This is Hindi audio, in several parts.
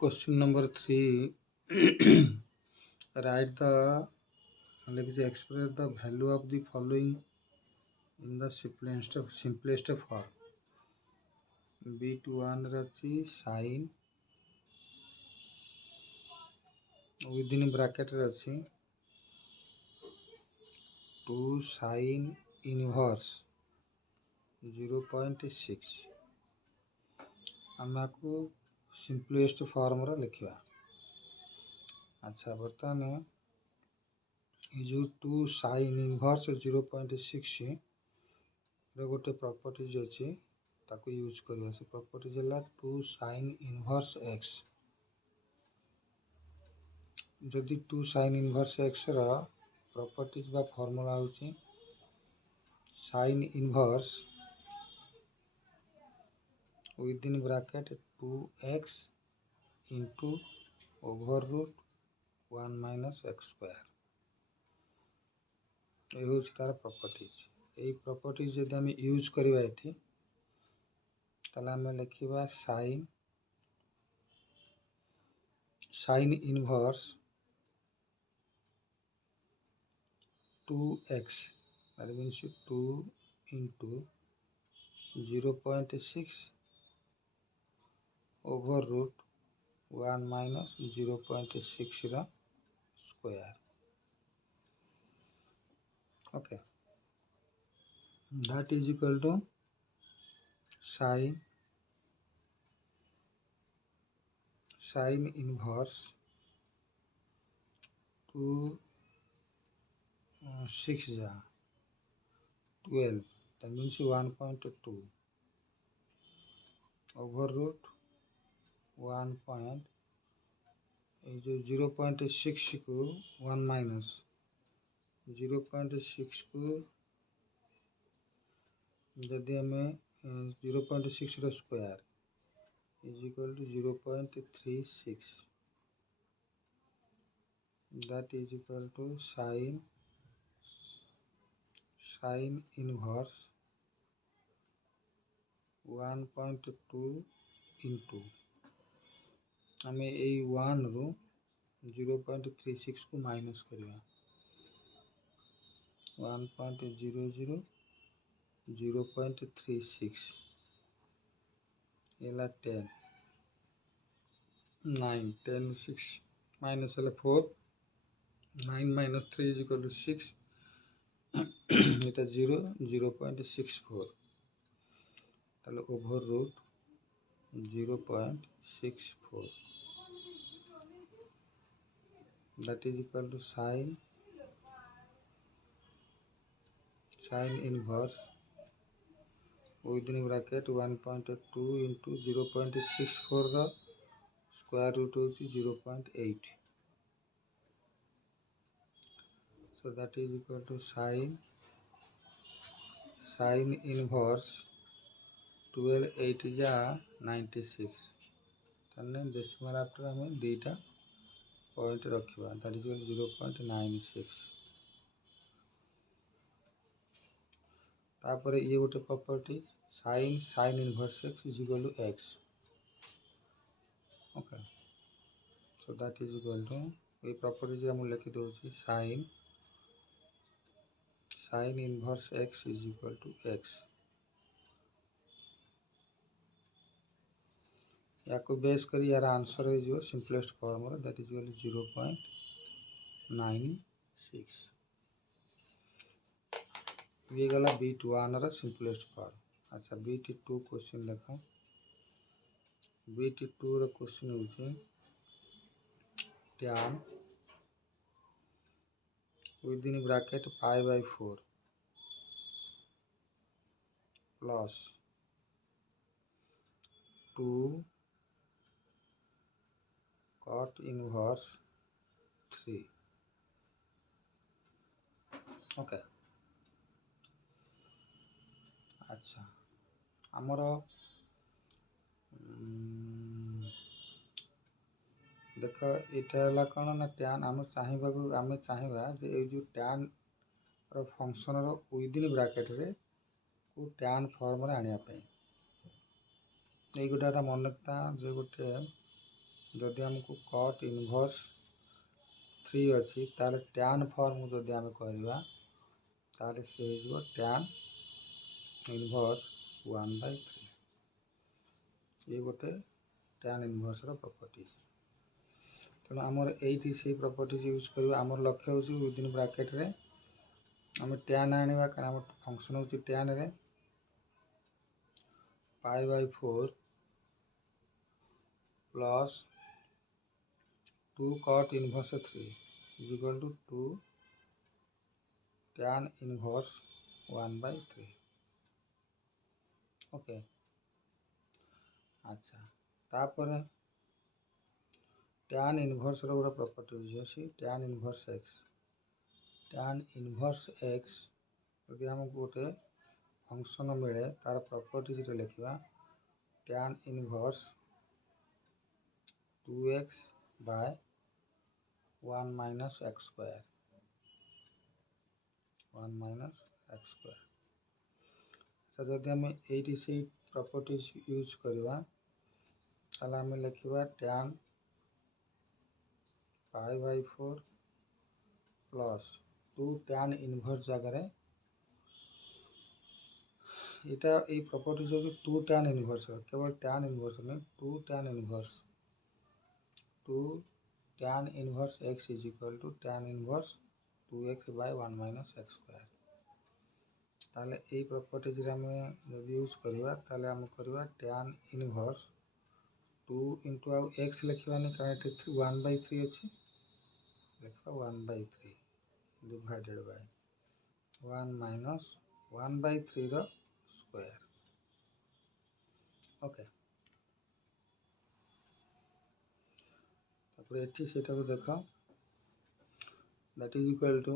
Question number 3. Write the express the value of the following in the simplest form. B1 रची sin within bracket रची 2 sin inverse 0.6 आम को सिंपलेस्ट फॉर्म लिखा। अच्छा बर्तमान ये जो 2 sin inverse 0.6 गोटे प्रॉपर्टीज अच्छी ताको यूज करवा। से प्रॉपर्टीज है 2 sin inverse x। जदि 2 sin inverse x रा प्रॉपर्टीज बा फॉर्मूला होची sin inverse within bracket 2x into over root 1 minus x square। ये हूँ तार प्रॉपर्टीज। यही प्रॉपर्टीज जब आम यूज करवा ये आम लिखा sin inverse 2x that means 2 into 0.6 over root 1 minus 0.6 रा square। Okay, that is equal to sin inverse 2 6 जा 12 that means 1.2 over root 1 point जो 0.6 को 1 माइनस 0.6 को जदि आम 0.6 रा square is equal to 0.36 that is equal to sin inverse 1.2 into आम यही 1 रु 0.36 को माइनस करवा 1.00 0.36 ये 10 9 10 6 minus 4 9 minus 3 is equal to 6 এটা 0.64 তাহলে over root 0.64 that is equal to sin inverse within bracket 1.2 into 0.64 रा square root होची 0.8 so that is equal to sin inverse 12 8 जा 96 ताने डेसिमल आफ्टर हमें दुईटा पॉइंट रखा दैट इज 0.96 तापर ये गोटे property sin inverse x is equal to x। Okay so that is equal to ये प्रॉपर्टीज हम लिखि दउछि sin inverse x is equal to x। या को बेस करी यार आंसर है जो simplest form that is equal to 0.96। ये गला B1 रा सिंपलेस्ट फॉर्म। अच्छा B2 क्वेश्चन देखो। B2 रा क्वेश्चन होछि tan within bracket pi by 4 plus 2 cot inverse 3। Okay अच्छा आमर देख यहाँ कौन ना tan आम चाहिए जे जो tan फंक्शन विदिन ब्राकेट रे को tan फॉर्म रे आने पे ये गोटे मन था जो गोटे जदि आमको कट इनवर्स 3 अच्छी ताले टैन फॉर्म जदि आम करवा ताले से हो टैन इनवर्स 1/3 ये गोटे टैन इनवर्स प्रॉपर्टी। तेणु आमर ये से प्रॉपर्टीज यूज करवा आमर लक्ष्य हो विदिन ब्रैकेट रे आम टैन आने कारण फंक्शन हो टैन रे π/4 plus 2 cot inverse 3 is equal to 2 tan inverse 1/3। Okay अच्छा तापर टैन इनवर्स गोटे प्रॉपर्टी अच्छी टैन इनवर्स एक्स यदि आमको गोटे फंक्शन मिले तार प्रॉपर्टीज लिखा tan inverse 2x by 1 minus x square अच्छा जदि आम ये से प्रॉपर्टीज यूज करवा ताला आम लिखा टैन π/4 प्लस 2 टैन इनवर्स जगह यहाँ ये प्रॉपर्टीज हो 2 टैन इनवर्स केवल टैन इनवर्स नहीं 2 tan inverse x is equal to tan inverse 2x by 1 minus x square ताले ये प्रॉपर्टीज आम जब यूज करवा ताले आम करवा टैन इनवर्स 2 इंटू आउ एक्स लिखवानी कारण ये 1/3 अच्छी लिखा 1/3 divided by 1 minus 1/3 square. Okay तापर एठी सेटा को देख that is equal to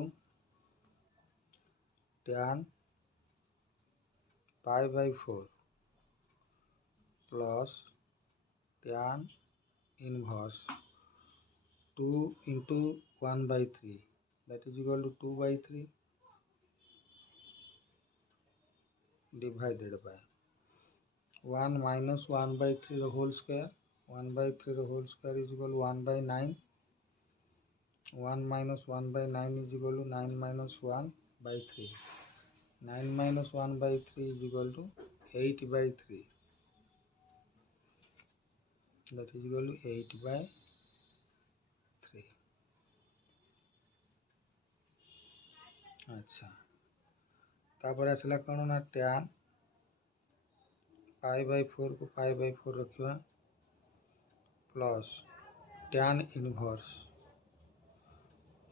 tan π/4 plus tan inverse 2 into 1/3 that is equal to 2/3 divided by 1 minus 1/3 whole square 1/3 whole square is equal 1/9 1 minus 1/9 is equal to 9 minus 1/3 9 minus 1/3 is equal to 8/3 that is equal to 8/3। अच्छा तापर आसला कौन ना टैन π/4 को π/4 रखा प्लस टैन इनवर्स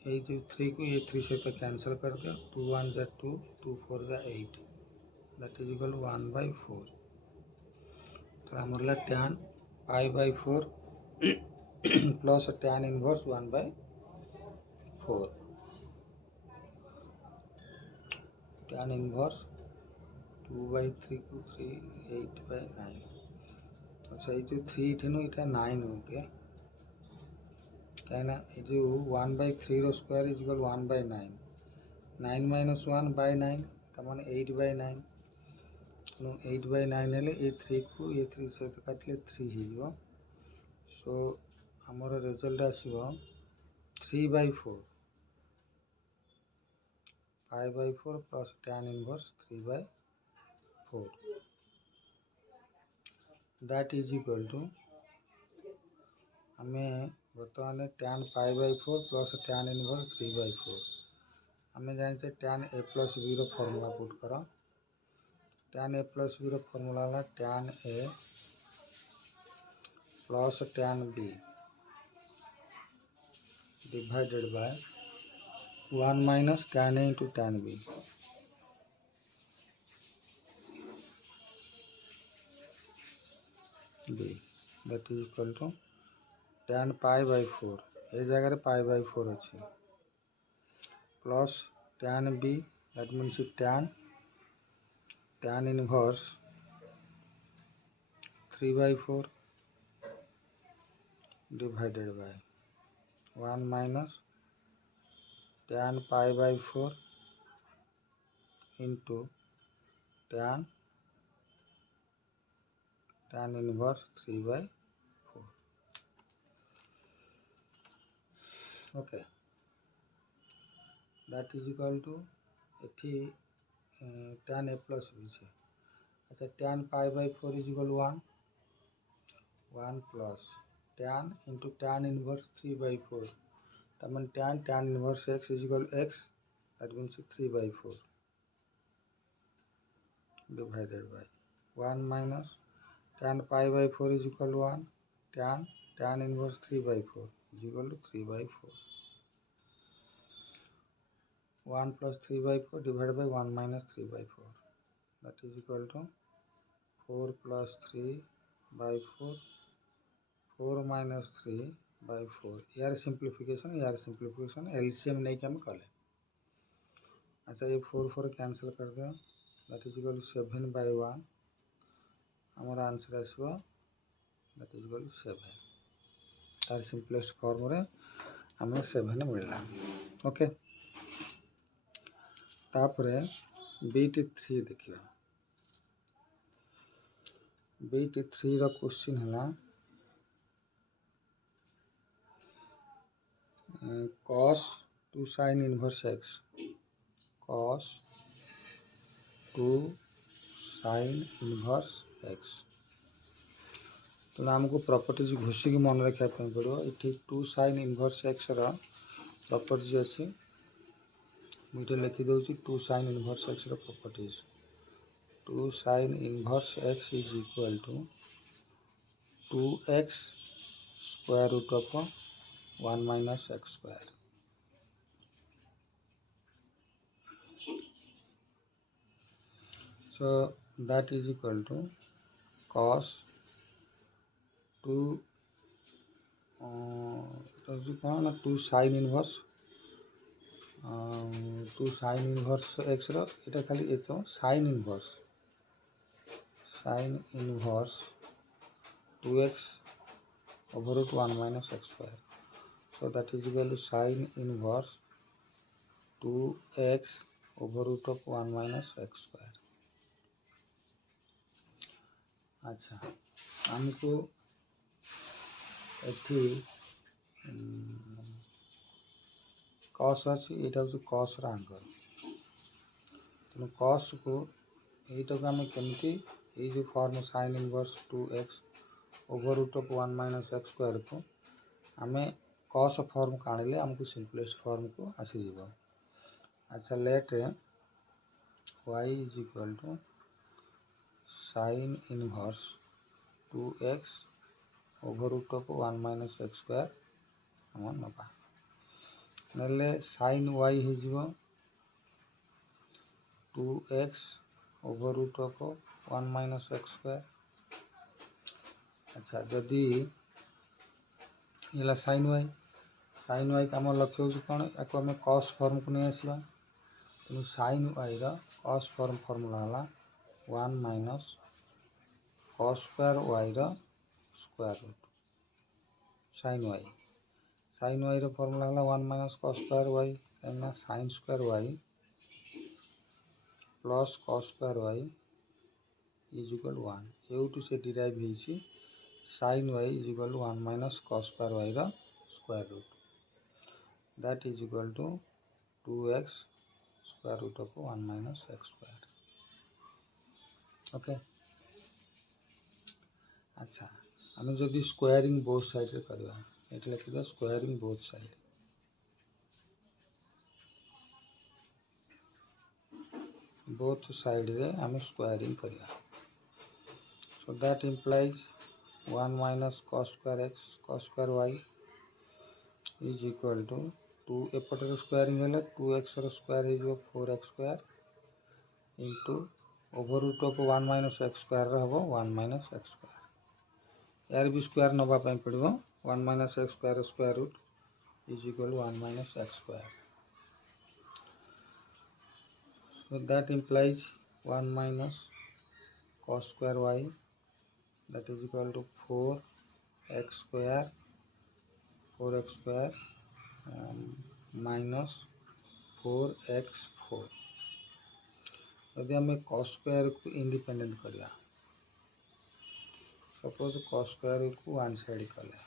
ये जो 3 को ये 3 सहित कैंसल कर दिया 2 1 जा 2 2 4 जा 8 दैट इज इक्वल 1/4 तो आमर tan π/4 plus tan inverse 1/4 tan inverse 2/3 को 3 8/9 अच्छा ये जो 3 थी ना 9 ओके कहना ये जो 1/3 स्क्वायर इज इक्वल 1/9 9 माइनस 1/9 तमाने 8/9 तेणु 8/9 हेले ये 3 को ये 3 सहित काटिले 3 हो सो आमर रिजल्ट आसो 3/4 π/4 plus tan inverse 3/4 that is equal to आम बर्तमान टैन π/4 प्लस टैन इनवर्स 3/4 आम जानते tan a plus b formula put कर tan a plus b formula है tan a plus tan b divided by 1 minus tan a into tan b that is equal to tan π/4 ये जगह π/4 अच्छी plus tan b that means tan inverse 3/4 divided by 1 minus tan π/4 into tan inverse 3/4 okay that is equal to एटी tan a प्लस बी है। अच्छा tan pi by 4 is equal 1 plus tan into tan inverse 3 by 4 तब tan inverse x is equal x that means 3 by 4 divided by 1 minus tan pi by 4 is equal 1 tan inverse 3 by 4 is equal to 3 by 4 1 plus 3 by 4 divided by 1 minus 3 by 4 that is equal to 4 plus 3 by 4 4 minus 3 by 4 यार सिंप्लीफिकेशन LCM नहीं कि हम कले। अच्छा ये 4 कैंसिल कर दो that is equal to 7 by 1 हमारा आंसर आसो दैट इज इक्वल टू 7 तार सिंपलेस्ट फॉर्म रे हमें 7 मिलला। ओके तापरे बीटी 3 देखिए बीटी 3 रो क्वेश्चन है cos 2 sin inverse x cos 2 sin inverse x तो आमको प्रॉपर्टीज घोषिक मन रखा पड़ो ये 2 sin इनवर्स x रो प्रॉपर्टीज अच्छी मुझे लिखी दूसरी 2 sin इनवर्स x रो properties 2 sin inverse x is equal to 2x square root of 1 minus x square so that is equal to cos 2 कौन ना 2 sin inverse 2 sin inverse x रो इटा खाली ए तो sin inverse 2x over root 1 minus x square so that is equal to sin inverse 2x over root of 1 minus x square। अच्छा हमको एठी cos अच्छी एटा हूँ cos एंगल तेणु cos को यहीटा को आम केमती ये जो form sin inverse 2x over root of 1 minus x square को आम cos फॉर्म को आनिले आमको सिंपलेस्ट फॉर्म को आसीज। अच्छा let y is equal to sin inverse 2x over root of 1 minus x square हम नवा नेले sin y हो 2x over root of 1 minus x square. अच्छा जदि ये sin y का आम लक्ष्य हूँ कौन या आम cos फॉर्म को नहीं आसवा तेणु sin y रो cos फॉर्म फॉर्मूला है 1 माइनस cos स्क्वायर y रो स्क्वायर रूट sin y रो फॉर्मूला है 1 माइनस cos स्क्वायर y कहीं sin square y plus cos square y is equal 1 यूटू से डिराइव होइछि sin y is equal to 1 minus cos square y रो square root that is equal to 2x square root of 1 minus x square. Okay अच्छा आम जदि स्क्वायरिंग बोथ साइड रे करवा ये लिखिद स्क्वायरिंग बोथ साइड रे आम स्क्वायरिंग करवा so that implies 1 minus cos square x cos square y is equal to 2 after squaring है 2x स्क्वायर हो 4x square into over root of 1 minus x square हम 1 माइनस x स्क्वायर यार भी स्क्वायर नापी पड़ो 1 minus x square square root is equal to 1 minus x square so that implies 1 minus cos square y that is equal to 4x square minus 4x4 यदि आम cos स्क्वायर को इंडिपेंडेंट करवा सपोज cos स्क्वायर को वन साइड कले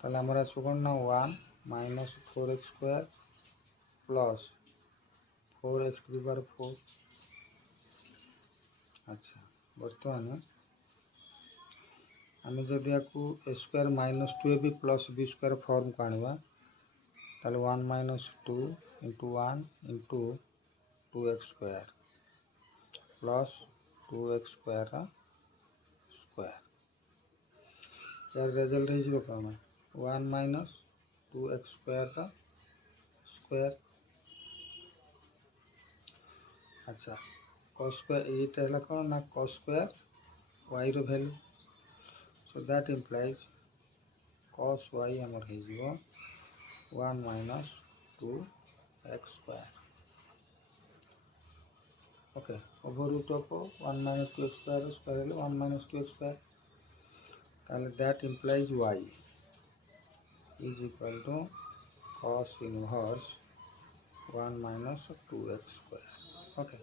ताले आमर आसो कौन ना 1 minus 4x square plus 4x to the power 4। अच्छा बर्तमान आम जदि या a square minus 2ab plus b square form को आने ताले 1 minus 2 into 1 into 2x square plus 2x square square यार रिजल्ट हो कौन 1 माइनस 2x स्क्वायर स्क्वायर। अच्छा cos स्क्वायर ये कौन ना cos स्क्वायर y रो value so that implies cos y आमर हो 1 minus 2x square. Okay over root of 1 minus 2x square square 1 minus 2x square ताले that implies y is equal to cos inverse 1 minus 2x square. Okay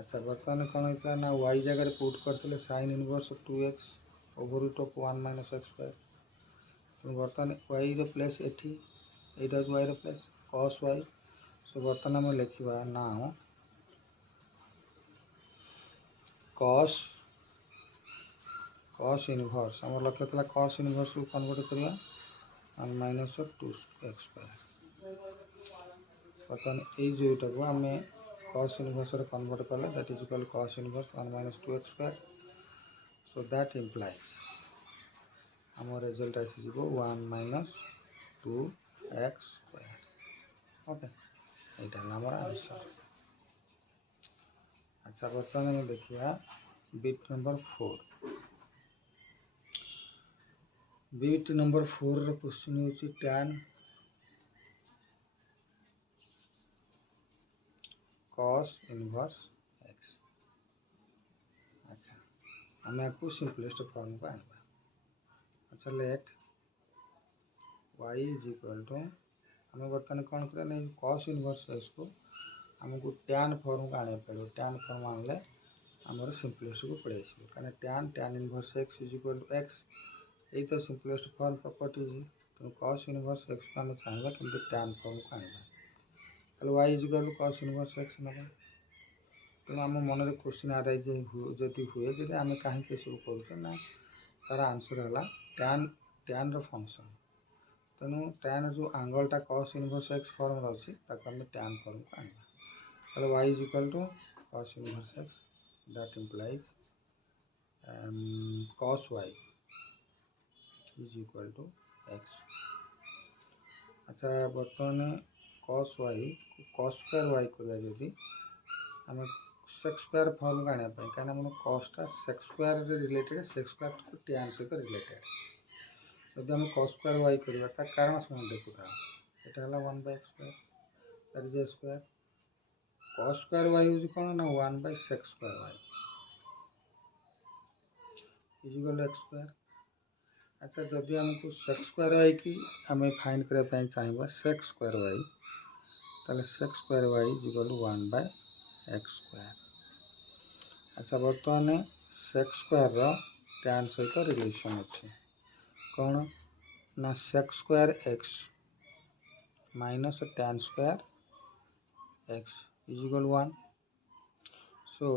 अच्छा बर्तमान कौन होता ना y जगह पुट करते sin inverse 2x over root of 1 minus x square तो बर्तमान y रो प्लेस एठी एटा y रो प्लेस cos y सो बर्तमान आम लिखा ना cos इनवर्स आम लक्ष्य था cos इनवर्स को कन्वर्ट करवा 1 माइनस 2x स्क्वायर बर्तमान ये जोटा को आम cos इनवर्स कन्वर्ट कले that is equal cos inverse 1 minus 2x square so that implies आम रिजल्ट आसी 1 माइनस 2x स्क्वायर। ओके यहाँ आम आंसर। अच्छा बर्तमान आम देखा bit number 4 bit number 4 question हूँ tan cos इनवर्स x। अच्छा आम आपको सिंपलेस्ट फॉर्म को आना। अच्छा let y is equal to आम बर्तमान कौन कर cos इनवर्स x को आमको tan फॉर्म को आने पड़ो tan फॉर्म आनले आमर सिंपलेस्ट को पड़े कहीं tan inverse x is equal to x यही तो सिंपलेस्ट फॉर्म प्रॉपर्टी तेणु cos इनवर्स x को आम चाहिए कि tan फॉर्म को आना y is equal to cos inverse x ना तेणु आम मन में क्वेश्चन आराइज जदि हुए जब आम कहीं सब करूँ तार आंसर है tan रो फंक्शन तेणु tan जो आंगलटा cos इनवर्स x फॉर्म अच्छी आम tan फॉर्म को आना y is equal to cos inverse x that implies cos y is equal to x। अच्छा बर्तमान cos y cos square y करवा जदि आम sec स्क्वायर फॉर्म को आने कहीं cosटा sec square related sec square को tan सहित रिलेटेड जब आम cos स्क्वायर y करवा कारण शुण देखुता यहाँ है 1 by x square that is a square cos square y हूँ कौन ना 1 by sec square y is equal to x square. अच्छा जदि आमको sec स्क्वायर y की आम फाइंड करने चाहिए sec स्क्वायर y ताले sec square y is equal to 1 by x square. अच्छा बर्तमान sec स्क्वायर tan सहित रिलेशन अच्छे कौन ना sec square x minus tan square x is equal 1 so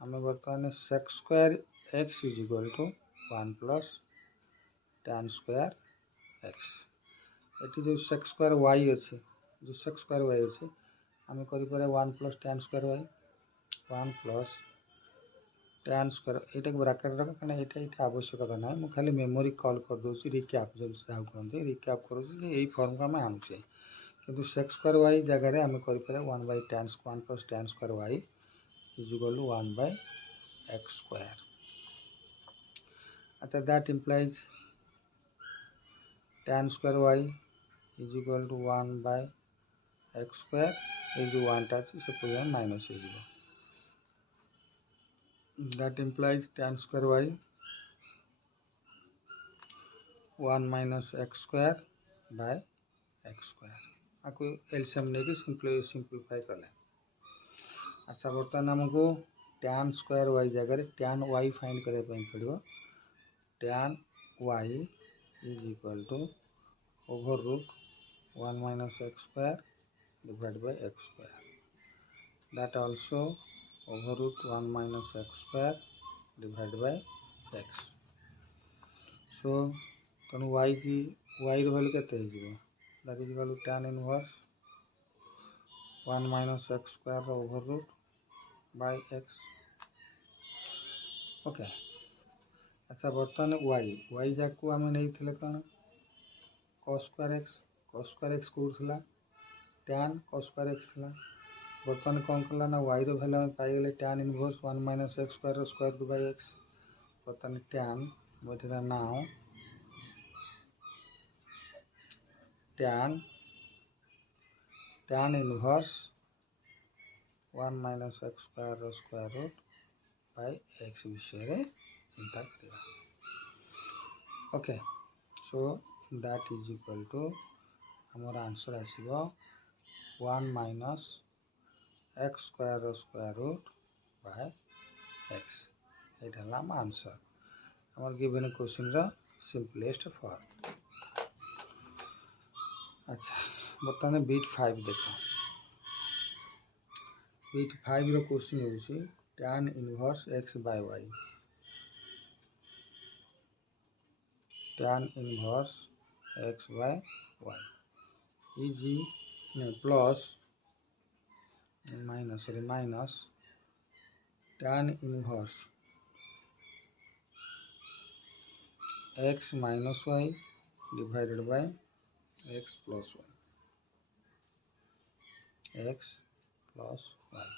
आम बर्तमान sec square x is equal to 1 plus tan square x ये जो sec स्क्वायर y अच्छे जो sec स्क्वायर y अच्छे आम कर 1 plus tan square y 1 plus tan square यहाँ ब्राकेट रख कहीं यहाँ आवश्यकता ना मुझे खाली मेमोरी कॉल कर दूसरी रिक्याप जब कहते रिक्याप करूँ यही फॉर्म को आम आणुचे किंतु sec स्क्वायर y जगह आम कर 1 by tan 1 plus tan square y is equal to 1 by x square. अच्छा that implies tan square y is equal to 1 by x square ये जो 1 टा से पूरा माइनस हो that implies tan square y 1 minus x square by x square आपको एलसीएम नहीं सिंप्लीफाई कले। अच्छा बर्तमान आमको tan स्क्वायर y जगह tan y फाइंड करने पड़ो tan y is equal to over root 1 minus x square divided by x square. That also over root 1 minus x square divided by x. So तेणु y की y वैल्यू केते हो? That is equal to tan inverse 1 minus x square over root by x. Okay अच्छा बर्तमान y जाक को आम नहीं कौन cos square x कौन tan cos square x था बर्तमान कौन कला ना y रो वैल्यू पाइले tan inverse 1 minus x square square root by x बर्तमान tan बेटा now tan inverse 1 minus x square root by x विषय रे चिंता करिया. Okay so that is equal to हमर आंसर आसीबो 1 minus x square root by x. एटा हला हम आंसर हमर गिवन क्वेश्चन रा सिंपलेस्ट फॉर्म. अच्छा बर्तमान बीट 5 देखो. बीट 5 रो क्वेश्चन होउची tan inverse x by y. tan inverse x by y is plus minus tan inverse x minus y divided by x plus y. x plus y.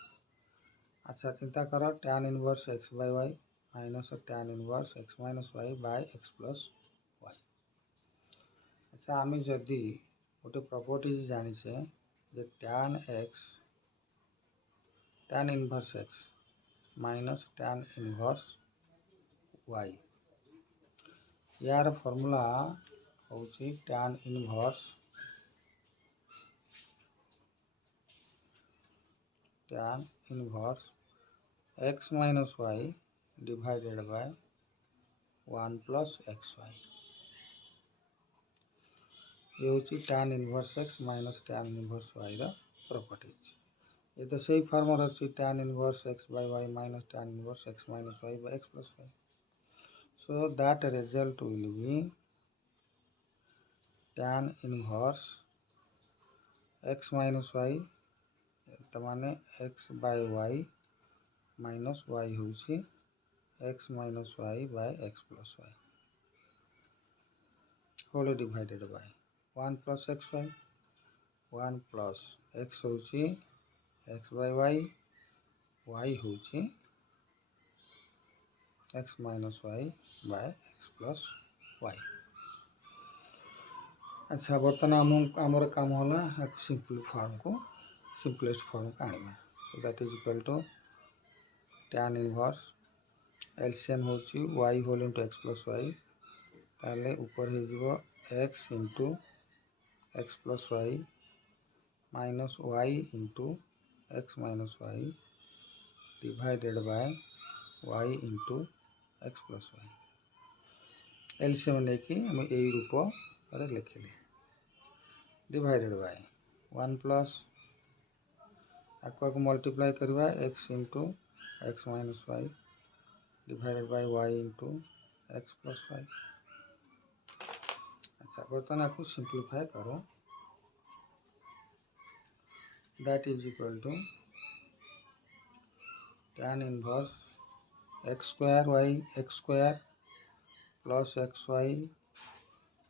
अच्छा चिंता करो tan inverse x by y minus tan inverse x minus y by x plus y. अच्छा आमी जदि गोटे प्रॉपर्टीज जानी छे जे tan inverse x minus tan inverse y यार फॉर्मूला होची tan inverse x minus y divided by 1 plus xy. ये होची tan inverse x minus tan inverse y रा प्रॉपर्टीज. ये तो सही फॉर्मूला होची tan inverse x by y minus tan inverse x minus y by x plus y. So that result will be tan inverse x minus y तमाने x by y minus y होची x minus y by x plus y whole divided by 1 plus xy 1 plus x होची x by y होची x minus y by x plus y. अच्छा बर्तमान आमर काम होला सिंपल फॉर्म को सिंपलेस्ट फॉर्म का आनिबा. So that is equal to tan inverse LCM होची y whole into x plus y ताले ऊपर हे जीवो x into x plus y minus y into x minus y divided by y into x plus y. LCM लेके हम ए रूप पर लिखले डिवाइडेड बाय 1 प्लस आको मल्टीप्लाई करबा x into x minus y divided by y into x plus y. अच्छा बर्तमान आपको सिंपलीफाई करो. That is equal to tan inverse x square plus xy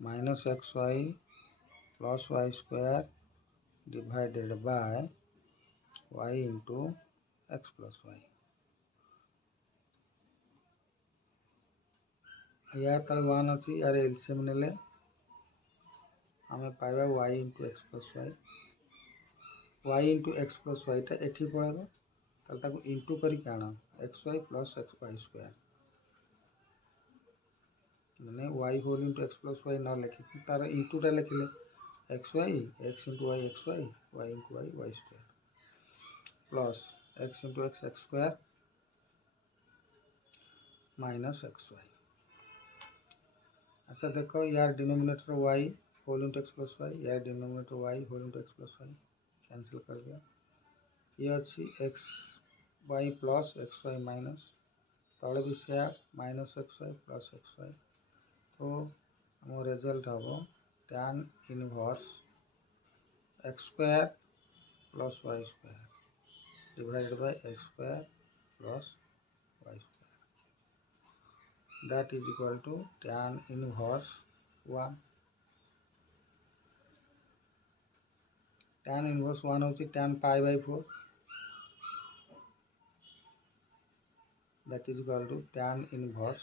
minus xy plus y square divided by y into x plus y. या तल 1 अछि यार एलसीएम नेले हमें पाइबा y into x plus y into x plus y टा एठी पळेबो तल ताको इनटू करी काना xy plus xy स्क्वायर माने y whole into x plus y न लिखि तार इनटू टा लिखले xy x into y xy y into y square plus x into x square minus xy. अच्छा देखो यार denominator y whole into x plus y, यार denominator y whole into x plus y cancel कर दिया। ये अच्छी x y plus x y minus तले भी से minus x y plus x y. तो आम रेजल्ट हम tan inverse x square plus y square divided by x square plus y square, that is equal to tan inverse 1। tan inverse 1 होची tan pi by 4, that is equal to tan inverse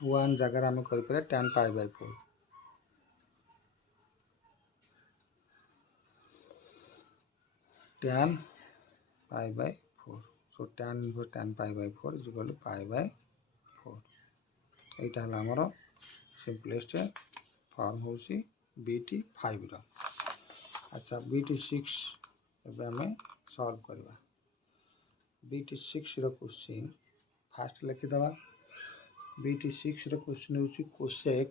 1 जगह आम कर tan pi by 4। tan pi by 4, so tan inverse tan pi by 4 is equal to pi by 4। এইটা হলো আমার সিম্পলেস্ট ফর্ম হচ্ছে BT5 র। আচ্ছা BT6 এবে আমি সলভ করিবা। BT6 র क्वेश्चन फास्ट लिखि दबा। BT6 র क्वेश्चन होछि कोसेक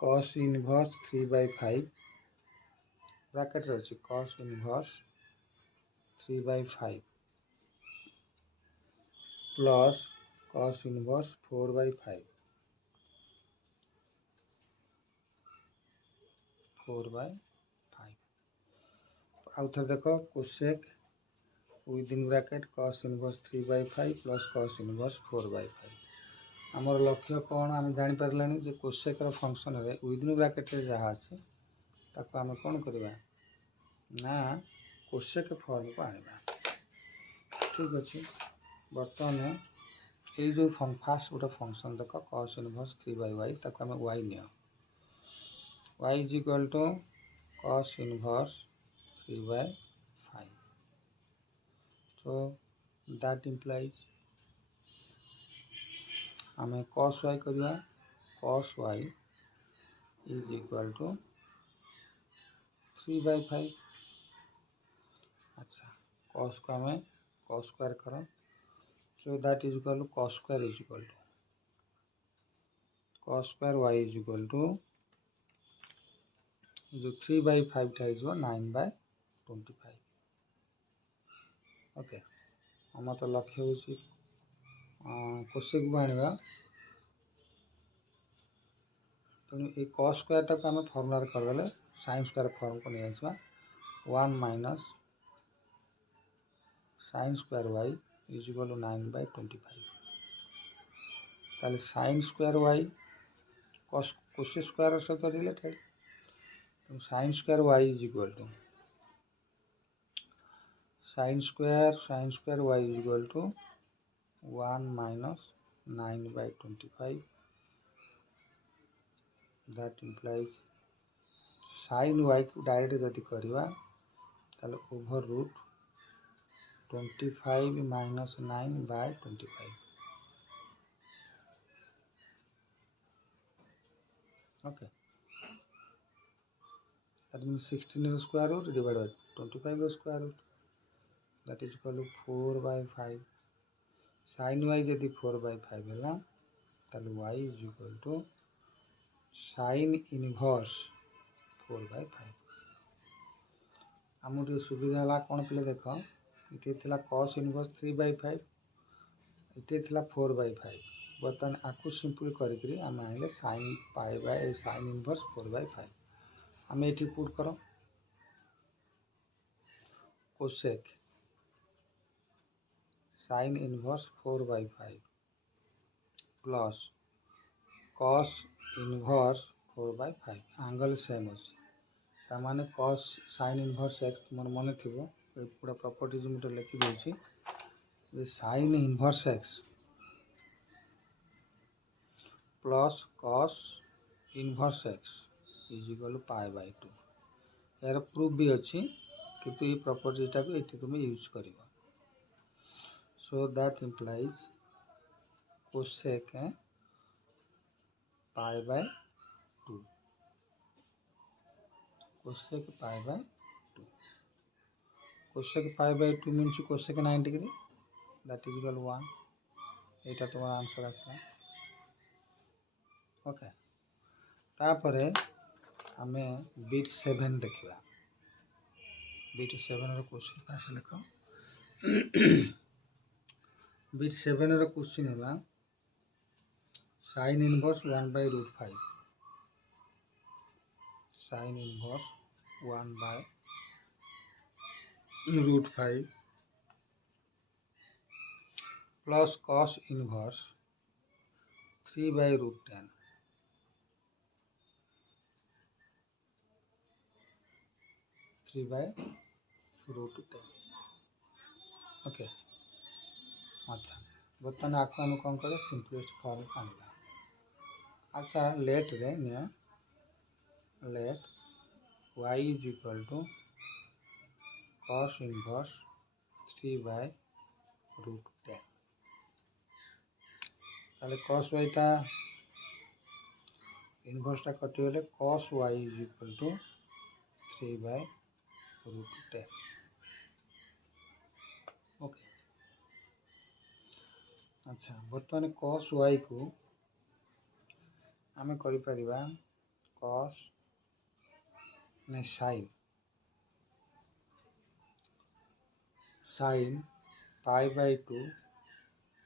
cos इनवर्स 3/5 ब्रैकेट रे अछि cos inverse 3/5 plus cos inverse 4/5 आउ थे देखो cosec within bracket cos inverse 3/5 plus cos inverse 4/5। आमर लक्ष्य कौन आम जापारे जे कोसेक फंक्शन रे विदिन ब्रैकेट जहाँ अच्छे ताको आम कौन करवा ना कोसेक फॉर्म को आनिबा। ठीक अच्छे बर्तमान ये जो फास्ट गोटे फंक्शन देख cos इनवर्स 3/y ताको आम y नियो, y is equal to cos inverse 3/5, so that implies आम cos y करवा cos y is equal to 3/5। अच्छा cos को आम cos स्क्वायर कर, so that is equal to cos square is equal to cos square y is equal to जो 3/5 टा इज 9/25। ओके आम तो लक्ष्य हूँ कोसेक को आनिबा, तेणु ये cos स्क्वायर टाक आम फर्मुला करदे sin स्क्वायर फॉर्म को नहीं आसवा 1 minus sin square y is equal to 9/25। ताले sin square y cosec square सहित related, sin square y is equal to sin square y is equal to 1 minus 9/25, that implies sin y को डायरेक्ट जदि करवा ताले over root 25 minus 9/25। Okay that means 16 square root divided by 25 square root, that is equal to 4/5। sin y यदि 4/5 है ताले y is equal to sin inverse 4/5। आमको सुविधा है कौन पे देख ये cos इनवर्स 3/5 ये 4/5, बर्तमान आपको सिंपल करी आम आइले sin इनवर्स 4/5 आम ये पुट कर cosec sin inverse 4/5 plus cos inverse 4/5 angle same अच्छे ताने cos sin इनवर्स x मोर मन थी पूरा प्रॉपर्टीज मुझे लिखि देछि sin inverse x plus cos inverse x is equal to π/2। यार प्रूफ भी अच्छी किंतु ये प्रॉपर्टीटा को ये तुम यूज कर, so that implies cosec π/2, cosec π/2। Cosec 5/2 means cosec 9 degree that is equal 1 एटा तुम्हारा आंसर आसला ओके तापरे आमे बिट 7 देखिबा बिट 7 रो क्वेश्चन पास लिख बिट 7 रो क्वेश्चन होला sin inverse 1/√5 sin inverse 1/√5 plus cos inverse 3/√10 3/√10 okay अच्छा बर्तमान आपको हम कौन करे सिंपलेस्ट फॉर्म आनला अच्छा लेट रे निया let y is equal to cos inverse 3/√10 ताले cos y टा इनवर्स टा कटि गले cos y is equal to 3/√10 okay अच्छा बर्तमान cos y को आमे करि परिबा cos ने sin pi/2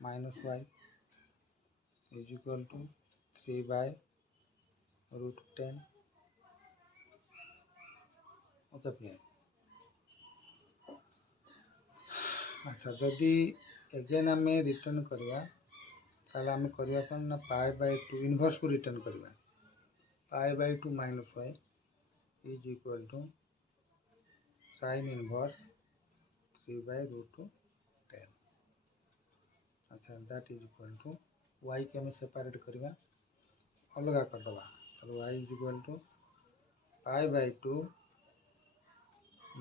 minus y is equal to 3/√10 okay प्लेन अच्छा जदि अगेन आम रिटर्न करवा ताले आम करवा कौन ना pi/2 इनवर्स को रिटर्न करवा pi/2 minus y is equal to sin inverse 3/√10 अच्छा that is equal to y के हमें सेपरेट करवा अलग कर दबा तो y is equal to pi/2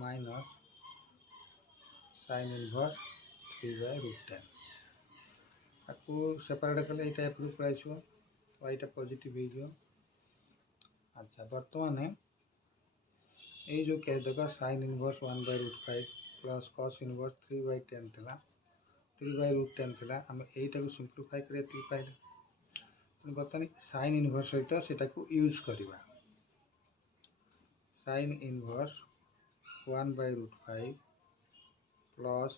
minus sin inverse 3/√10 आपको सेपरेट कले एटा एप्रूव कराइछो y टा पॉजिटिव हो जो अच्छा वर्तमान ये जो कह देगा sin inverse 1/√5 plus cos inverse 3/10 थिला 3/√10 थिला हम एटा को सिंपलीफाई करे 3 पाइले तो वर्तमान sin इनवर्स सहित सेटा को यूज करबा sin inverse 1/√5 plus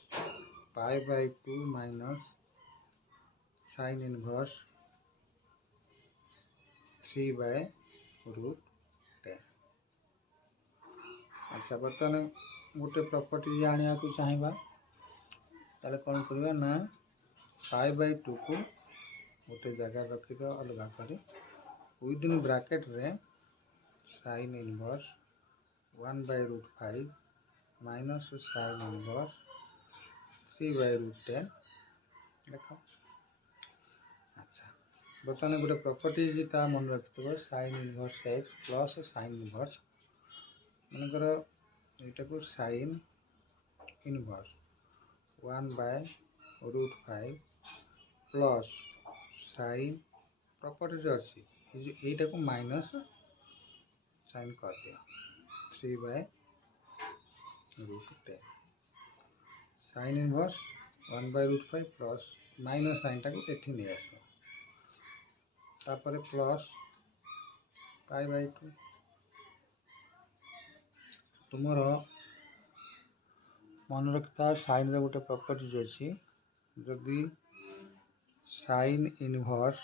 pi/2 minus sin inverse 3/√10 अच्छा बर्तमान गोटे प्रॉपर्टी आनिया को चाहिए ताले कौन करवा ना pi/2 को गोटे जगह रखी दो अलग करी विदिन ब्रैकेट रे sin inverse 1/√5 minus sin inverse 3/√10 देख अच्छा बर्तमान गोटे प्रॉपर्टीज ता मन रखिथबो sin inverse x plus sin inverse मनकर एटा को sin inverse 1/√5 plus sin property जो अच्छी एटा को माइनस sin कर दिया 3/√10 sin inverse 1/√5 plus minus sin टा को एठी नहीं आसो तापर प्लस pi/2 तुमर मन रखता sin रे गोटे प्रॉपर्टी जो अच्छी जदि sin inverse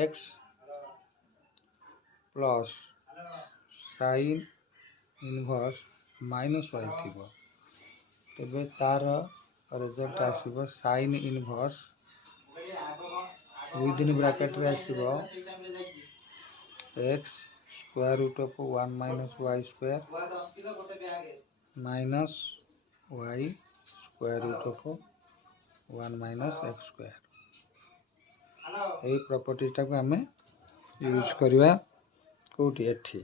x plus sin inverse minus y थी तेबे तार रिजल्ट आसीबो sin इनवर्स विदिन ब्रैकेट रे आसीबो x square root of 1 minus y square minus y square root of 1 minus x square यही प्रॉपर्टी टा को हमें यूज करवा कोठी एठी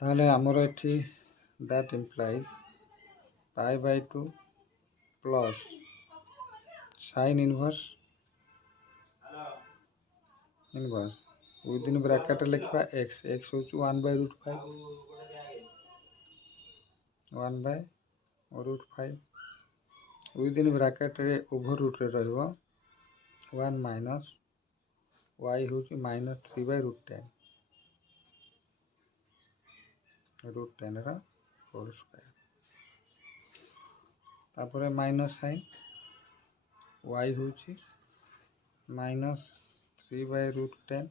ताले हमर एठी that implies pi/2 plus sin inverse within bracket लिखा x हो 1/√5 1 by root 5 within bracket रे ओभर रूट रे रहइबो 1 minus y होची minus 3 by root 10 रा होल स्क्वायर तापर माइनस साइन y होची minus 3 by root 10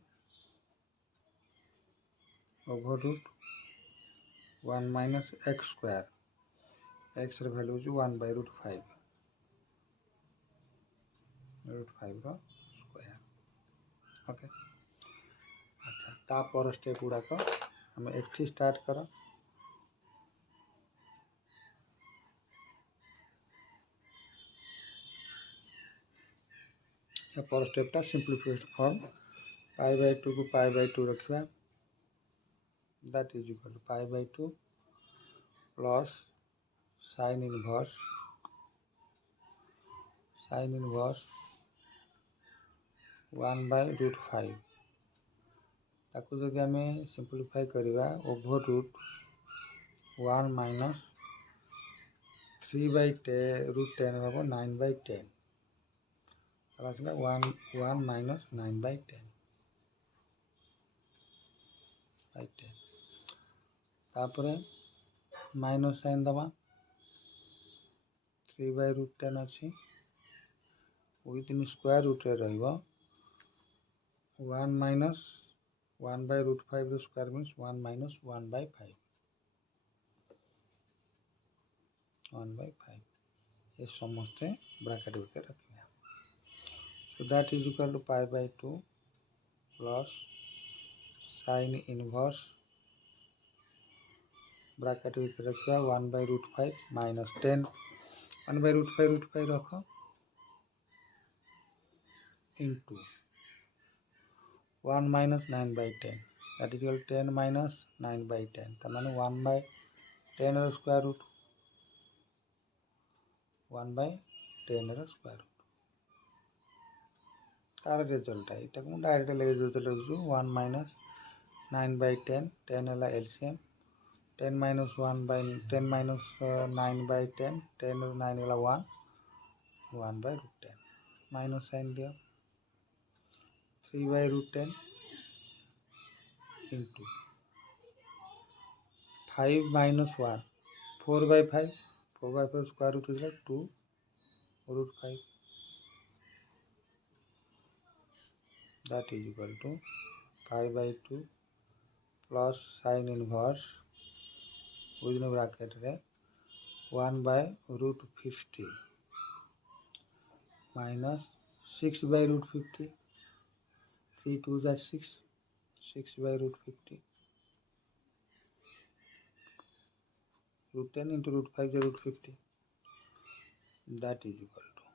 over root 1 minus x square x रे वैल्यू होची 1 by root 5 रो स्क्वायर ओके। अच्छा तापर स्टेप गुड़ा को हमें एठी स्टार्ट करा पर स्टेपटा सिंप्लीफिकेशन फॉर्म पाई बाय 2 को पाई बाय 2 रखिबा that is equal to pi by 2 plus sine inverse 1 by root 5 ताकू जदि आम सिंप्लीफाई करवा over root 1 minus 3 by root 10 हम 9 by 10 आसला 1 minus 9 by 10 तापर माइनस साइन दबा 3 by root 10 अच्छी विदिन स्क्वायर रूट रे रहिबो 1 minus 1 by root 5 रो स्क्वायर मीन्स 1 minus 1 by 5 ये समस्ते ब्रैकेट भीतर रखिया so that is equal to pi by 2 plus sine inverse bracket भीतर रखिया 1 by root 5 minus 10 1 by root 5 रख into 1 minus 9 by 10 that is equal 10 minus 9 by 10 तो माने 1 by 10 रो स्क्वायर रूट 1 by 10 रो स्क्वायर रूट तार रिजल्ट है इटा को डायरेक्ट ले जो 1 minus 9 by 10 10 है LCM 10 minus 1 by 10 minus 9 by 10 10 और 9 है 1 by root 10 माइनस साइन दिया 3 by root 10 into 5 minus 1 4 by 5 square root is like 2 root 5 that is equal to 5 by 2 plus sin inverse within bracket रे 1 by root 50 minus 6 by root 50 3 2 is 6 by root 50 root 10 into root 5 is root 50 that is equal to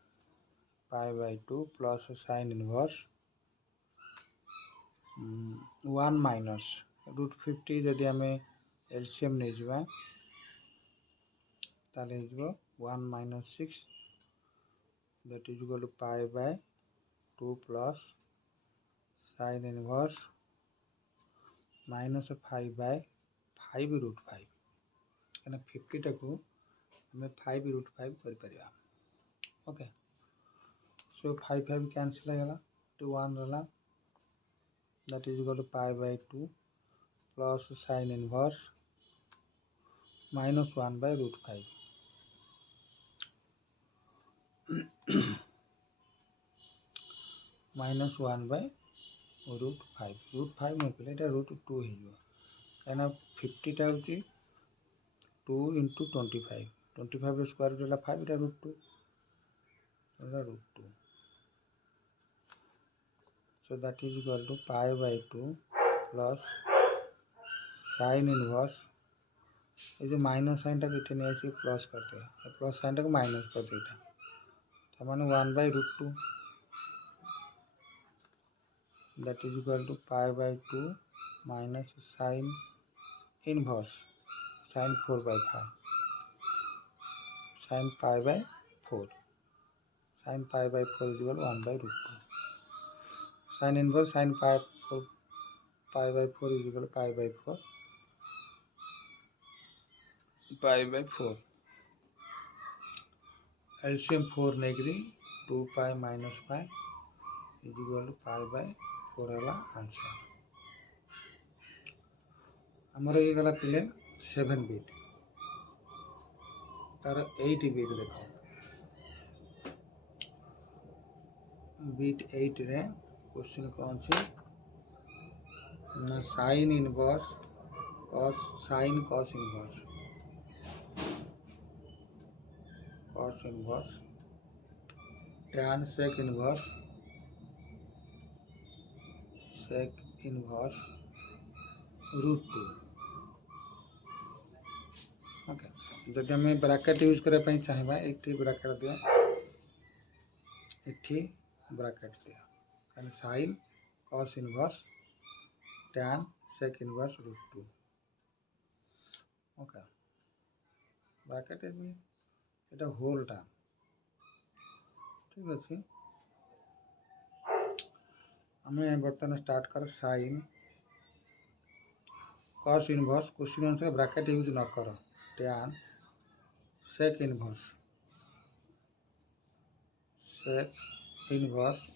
pi by 2 plus sin inverse 1 minus root 50 जदि आम एलसीएम नहीं जावा ताले 1 minus 6 that is equal to pi by 2 plus sin inverse minus 5 by 5 root 5 कहना 50 टाकू हमें 5 root 5 कर परिया ओके सो 5 5 कैंसिल होगा तो 1 रहा that is equal to pi by 2 plus sin inverse minus 1 by root 5 minus 1 by root 5 नहीं पहले इटा root 2 ही जो कहना 50 टा होची 2 into 25 रो स्क्वायर रूट 5 इटा root 2 so that is equal to pi by 2 plus sin inverse ये जो माइनस साइन टा कितने नहीं ऐसे प्लस करते हैं प्लस साइन टा को माइनस कर देता तो माने 1 by root 2 that is equal to pi by 2 minus sin inverse sin 4 by 5 sin pi by 4 sin pi by 4 is equal to 1 by root 2 sin inverse sin pi by 4 is equal to pi by 4 pi by 4 LCM 4 नेगरी 2 pi minus pi is equal to pi by 4 है आंसर। आमर ये गला पिले 7 बिट तार 8 बिट देख बिट 8 रे क्वेश्चन कौन सी ना sine inverse cos sine cos inverse tan sec inverse √2 okay जदि आम ब्राकेट यूज करने चाहिए ये ब्राकेट दिया ये ब्राकेट दिया कहीं sine cos inverse tan sec inverse √2 okay bracket ये होलटा ठीक अच्छे आम बर्तमान स्टार्ट कर साइन कॉस इनवर्स क्वेश्चन अनुसार ब्राकेट यूज न कर tan sec इनवर्स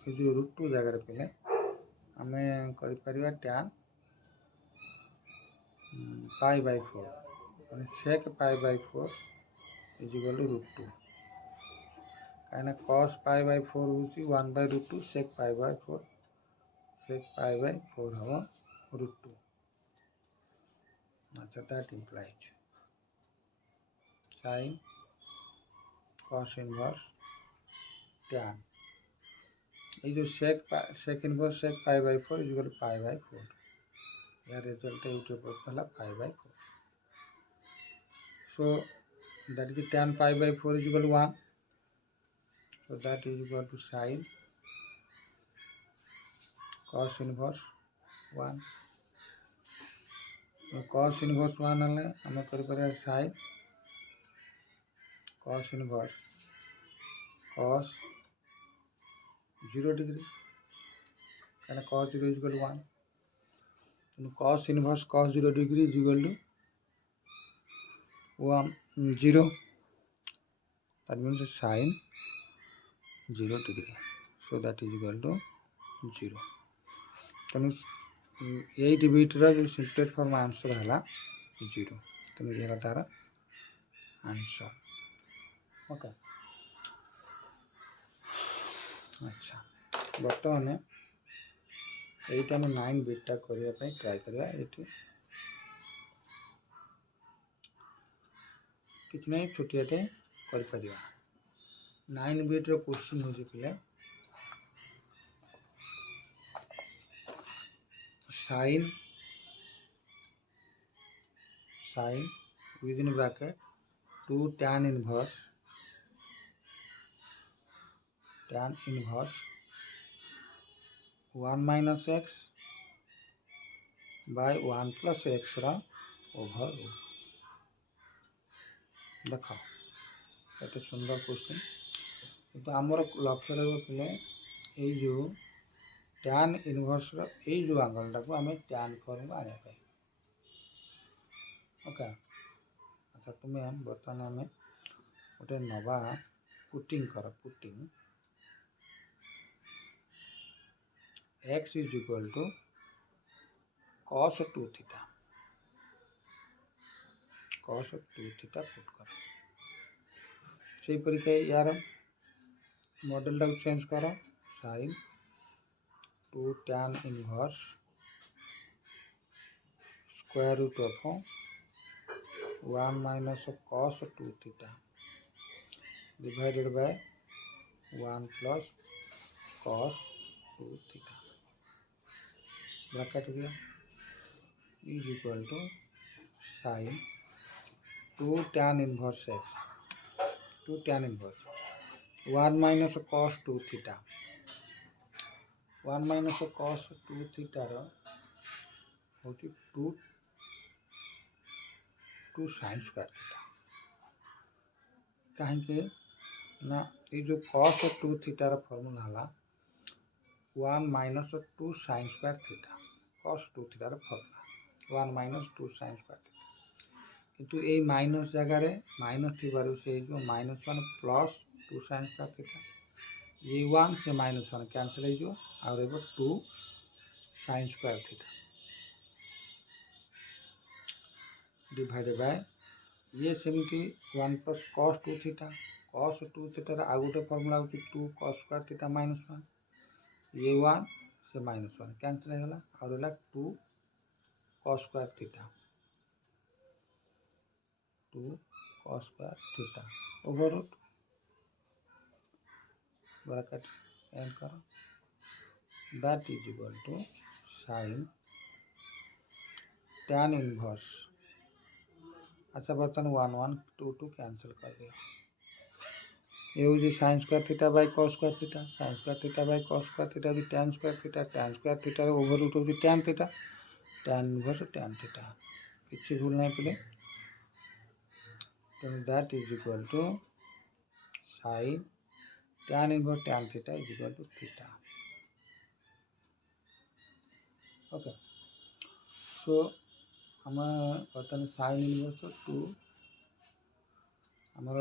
जो √2 जगह पे आम कर tan पाई बाय 4 मैंने sec pi by 4 is equal to √2 कहीं cos पाई बाय 4 हूँ 1 बाय √2 sec पाई बाय 4 हम √2 अच्छा that implies sine cos inverse tan ये जो sec inverse sec pi by 4 is equal to pi by 4 यार रिजल्ट यूट्यूब पर pi by 4 so that is tan pi by 4 is equal to 1 so that is equal to sin cos inverse 1 cos inverse 1 है आम कर sin cos inverse cos 0 degree क्या cos 0 is equal to 1 cos inverse cos 0 degree is equal to 0 that means sin 0 degree so that is equal to 0 तेणु 8 बिट्र जो सिंपलेस्ट फॉर्म आंसर है 0 तेणु ये तार आंसर ओके अच्छा बर्तमान यही आम 9 बिटा करने ट्राए करवा ये कितना छोटियाटे कर 9 बिट्र क्वेश्चन हो पे sine within bracket 2 tan inverse 1 minus x by 1 plus x over देख ये सुंदर क्वेश्चन किंतु आमर लक्ष्य रही ये जो tan इनवर्स ये जो आंगलटा को आम tan फॉर्म आने ओके अच्छा तुम्हें बर्तमान आम गोटे नवा पुटिंग कर putting x is equal to cos 2 theta put कर से परीक्षा यार मॉडल टाक चेंज कर sin 2 tan inverse square root of 1 minus cos 2 theta divided by 1 plus cos 2 theta bracket दिया is equal to sin 2 tan inverse x 2 tan inverse 1 minus cos 2 theta 1 minus cos 2 थीटार हूँ 2 sin स्क्वायर थीटा कहीं ना ये जो cos 2 थीटार फॉर्मूला है 1 minus 2 sin square theta cos 2 थीटार formula 1 minus 2 sin square theta किंतु ये माइनस जगार माइनस थी से -1 प्लस 2 sin स्क्वायर थीटा ये 1 से -1 कैंसल हो आउ 2 sin square theta divided bye ये सेमती 1 plus cos 2 theta cos 2 theta आउ गोटे फर्मूला होची 2 cos स्क्वायर थीटा -1 ये 1 से -1 कैंसल होगा और रहा 2 cos square theta 2 cos square theta over root bracket end करो that is equal to sin tan inverse. अच्छा बर्तमान 1 1 2 2 कैंसल कर दिया ये हूँ sin square theta by cos square theta sin square theta by cos square theta भी tan square theta over root होगी tan theta tan inverse tan theta किसी भूल नहीं पड़े तो that is equal to sin tan inverse tan theta is equal to theta. Okay so हम बर्तमान sin इनवर्स 2 आमर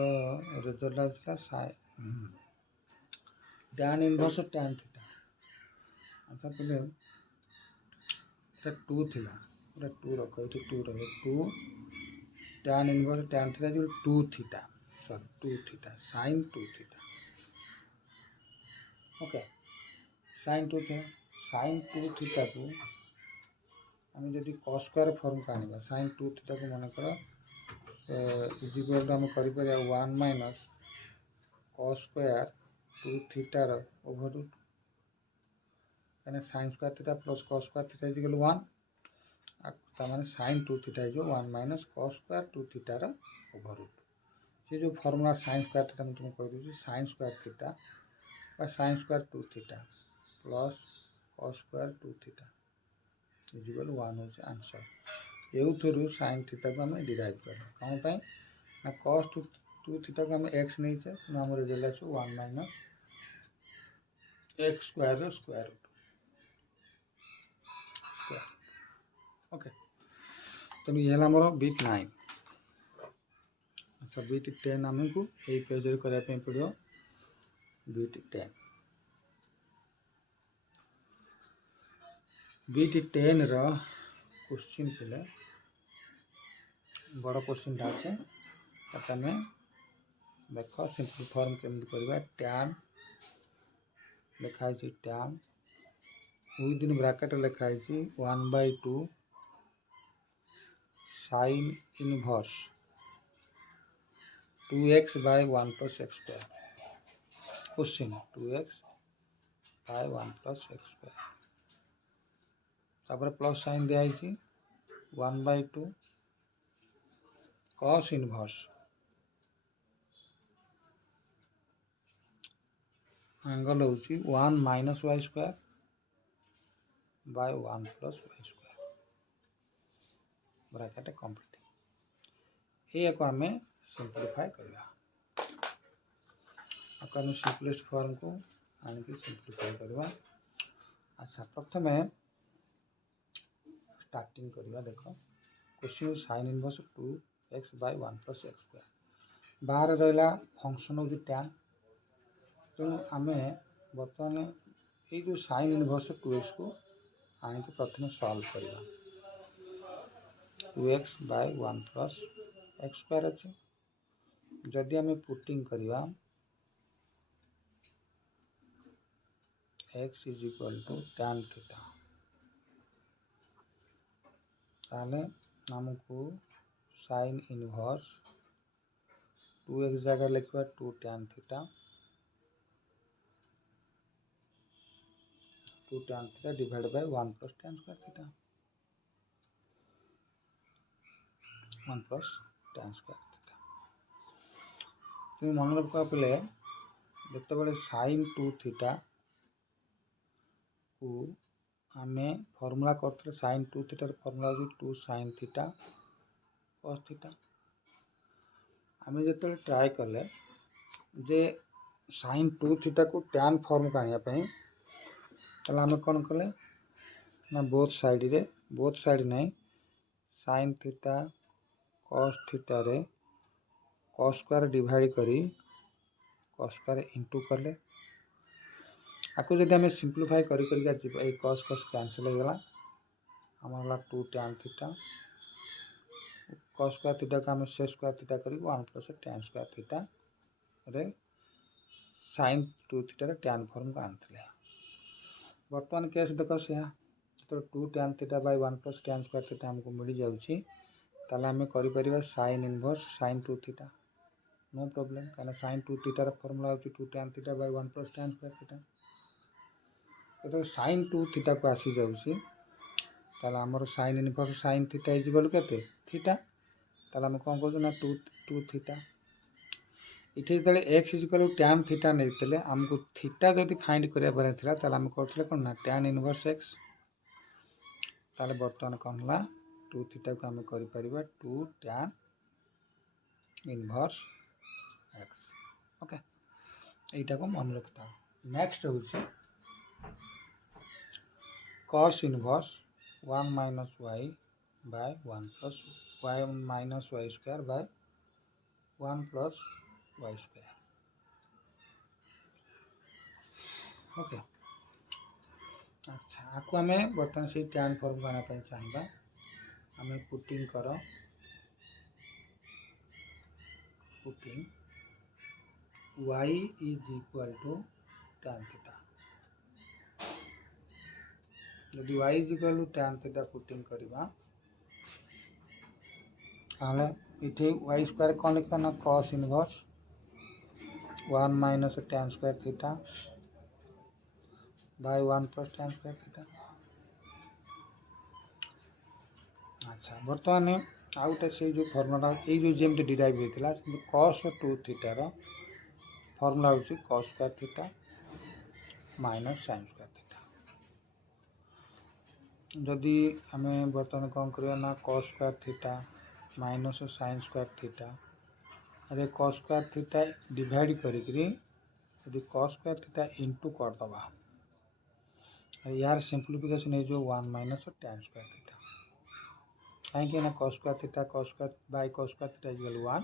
रिजल्ट आसला tan इनवर्स tan थीटा। अच्छा पहले 2 थिला पूरा 2 रख ये 2 रहे 2 tan इनवर्स tan थीटा जो 2 theta sorry 2 theta sin 2 theta. Okay sin 2 theta को आम जब cos स्क्वायर फॉर्म का आने sin 2 थीटा को मन कर इज इक्वल टू आम कर 1 माइनस cos स्क्वायर 2 थीटार ओवर रूट कहीं sin square theta plus cos square theta is equal 1 तार sin 2 theta is 1 minus cos square 2 थीटार ओवर रूट से जो फर्मूला sin स्क्वायर थीटा मुझे कही sin square theta sin square 2 theta plus cos square 2 theta is equal 1 हो आंसर एथुरु sin थीटा को आम डिराइव कर कौन ना cos 2 थीटा को आम x नहीं तो आम रिजल्ट आस 1 minus x square square root okay तेणु ये आमर बिट 9। अच्छा बिट 10 आमको यही पेज करने पड़ो बिट 10 बिट 10 क्वेश्चन पे बड़ क्वेश्चन अच्छे आम देख सिंपल फॉर्म केमती करवा tan लिखाई tan विदिन ब्रैकेट लिखाई 1/2 sin inverse 2x by 1 plus x square question 2x by 1 plus x square तापर प्लस साइन दिखाई 1/2 cos इनवर्स एंगल हूँ 1 minus y square by 1 plus y square bracket complete ये आम सिंप्लीफाई करवा सिंपलेस्ट फॉर्म को आनिक सिंप्लीफाई करवा। अच्छा प्रथम स्टार्टिंग करवा देख question sin inverse 2x by 1 plus x square बाहर रहा फंक्शन हूँ tan तेणु आम बर्तमान ये जो sin इनवर्स 2x को आनिक प्रथम सॉल्व करवा 2x by 1 plus x square अच्छे जदि आम पुटिंग करवा x is equal to tan theta ताले आमको sin इनवर्स 2x जगह लिखा 2 tan theta divide by 1 plus tan square theta 1 plus tan square theta तुम मन रखा पे जिते sin 2 थीटा को आम फर्मूला करते sin 2 थीटार फर्मूला हो 2 sin थीटा cos थीटा आम जो ट्राए कले जे sin 2 थीटा को tan फॉर्म का आने आम कौन कले ना बोथ साइड नहीं sin थीटा cos थीटा रे cos स्क्वायर डिवाइड करी cos स्क्वायर इंटू कले आपको जब आम सिंप्लीफाई कर cos cos कैंसल हो गला आमर 2 tan theta cos square theta को आम से स्क्वायर थीटा कर 1 प्लस tan स्क्वायर थीटा रे sin 2 थीटा रे tan फॉर्म को आनते बर्तमान केस देख से तो 2 tan theta by 1 plus tan square theta हमको मिल जाउची ताले हमें करि परिबा sin inverse sin 2 theta no problem काना sin 2 थीटा रा फार्मूला होची 2 tan theta by 1 plus tan square theta तो sin 2 थीटा को आसी जाउची ताले हमर sin inverse sin theta is equal केते थीटा ताले हम कोन कहू ना 2 थीटा इथे जले x is equal tan theta नेतले हमको थीटा जदी फाइंड करिया परे थिला ताले हम करथले कोन ना tan इनवर्स x ताले बर्तमान कोन ला 2 थीटा को हम करि परिबा 2 tan इनवर्स x ओके एटा को मन रखता नेक्स्ट होची cos inverse 1 minus y by 1 plus y minus y square by 1 plus y square okay अच्छा आपको हमें बर्तमान से tan फॉर्म बनाना पे चाहिए हमें पुटिंग करो putting y is equal to tan theta यदि y is equal to tan theta putting करबा ताले इथे y स्क्वायर कोन लिखा ना cos inverse 1 minus tan square theta by 1 plus tan square theta अच्छा बर्तमान आउटे से जो फार्मूला ए जो जेम डिराइव होइतला cos 2 थीटा रो फार्मूला होची cos square theta minus sin square theta जदि हमें बर्तमान कोन करिया ना cos square theta minus sin square theta अरे cos स्क्वायर थीटा डिवाइड करिकरी यदि cos स्क्वायर थीटा इनटू कर दबा यार सिंप्लीफिकेशन है जो 1 माइनस tan स्क्वायर थीटा कहीं ना cos square theta cos square by cos square theta equal 1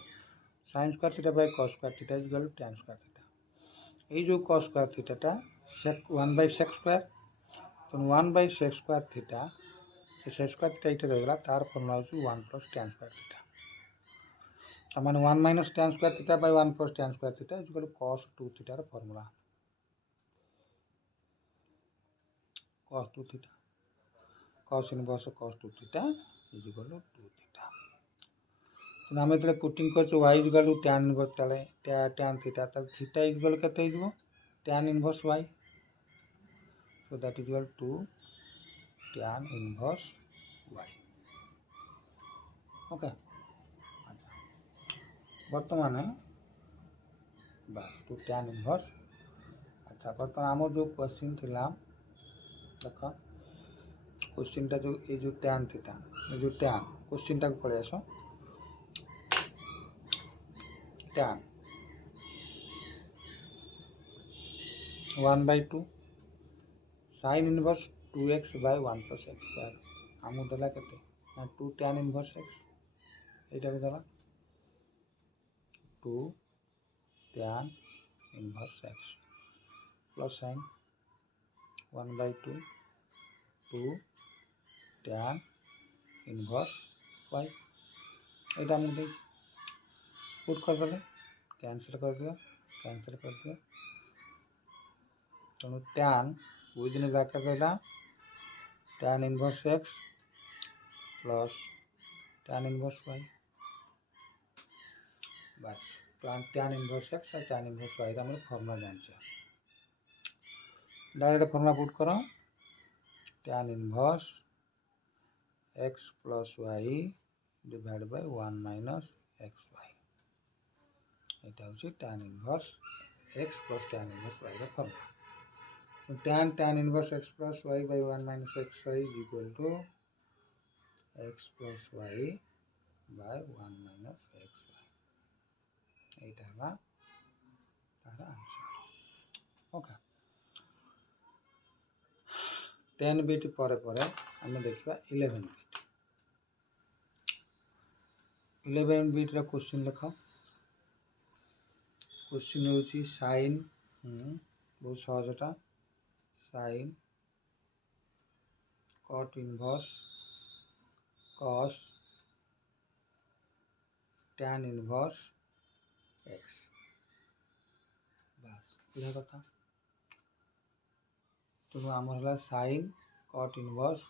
sin square theta by cos square theta equal tan square theta ये जो cos स्क्वायर थीटा टा sec 1 बाय sec स्क्वायर तो 1 by sec square theta sec square theta इटे रहला तार फार्मूला होची 1 प्लस tan स्क्वायर थीटा समान 1 minus tan square theta by 1 plus tan square theta equal cos 2 theta रा formula cos 2 theta cos inverse cos 2 theta is equal to 2 theta तो हम एतले पुटिंग कर y is equal to tan inverse तले tan थीटा तले थीटा इज इक्वल केते हिजबो tan inverse y so that is equal to tan inverse y okay अच्छा वर्तमान बस टू tan इनवर्स अच्छा बर्तमान आम जो क्वेश्चन थिला देख क्वेश्चन टा जो ये जो tan थीटा ये जो tan क्वेश्चन टा को पळे आसो tan 1/2 sin inverse 2x by 1 plus x square आमु देला केते ना 2 tan इनवर्स x एटा को देला 2 tan inverse x plus sin 1/2 2 tan inverse y एटा हम दे पुट कर देले कैंसिल कर दिया तो tan विदिन ब्रैकेट रहला tan inverse x plus tan inverse y बस tan इनवर्स x और tan इनवर्स y रा हम फार्मूला जानछे डायरेक्ट फार्मूला पुट करो tan inverse x plus y divide by 1 minus xy एटा होची tan inverse x plus tan inverse y रा formula tan inverse x plus y by 1 minus xy is equal to x plus y by 1 minus xy एटा हला तार आंसर ओके 10 बिट परे परे हम देखिबा 11 बिट 11 बिट क्वेश्चन लिख। क्वेश्चन होची साइन बहुत सहजटा sine cot inverse cos tan inverse x बस यह कथा। तो आमर है sine cot inverse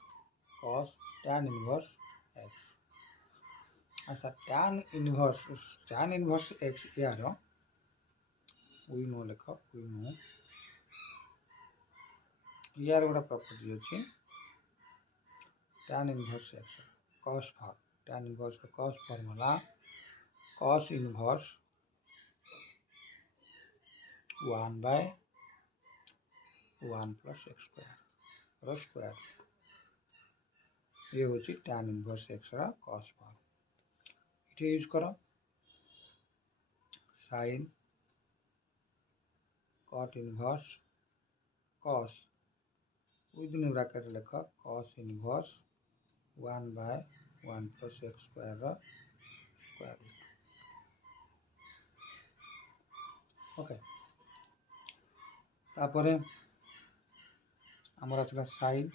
cos tan inverse x. अच्छा टैन इनवर्स एक्स यार वी नो लिख वी नो यार गोटे प्रॉपर्टी अच्छी tan inverse x cos form tan inverse का cos formula cos inverse 1/1 plus x square square ये हूँ tan inverse x cos form ये यूज कर sine cot inverse cos within bracket लिख cos inverse 1/1 plus x square square okay. तापरे आमर आसला sine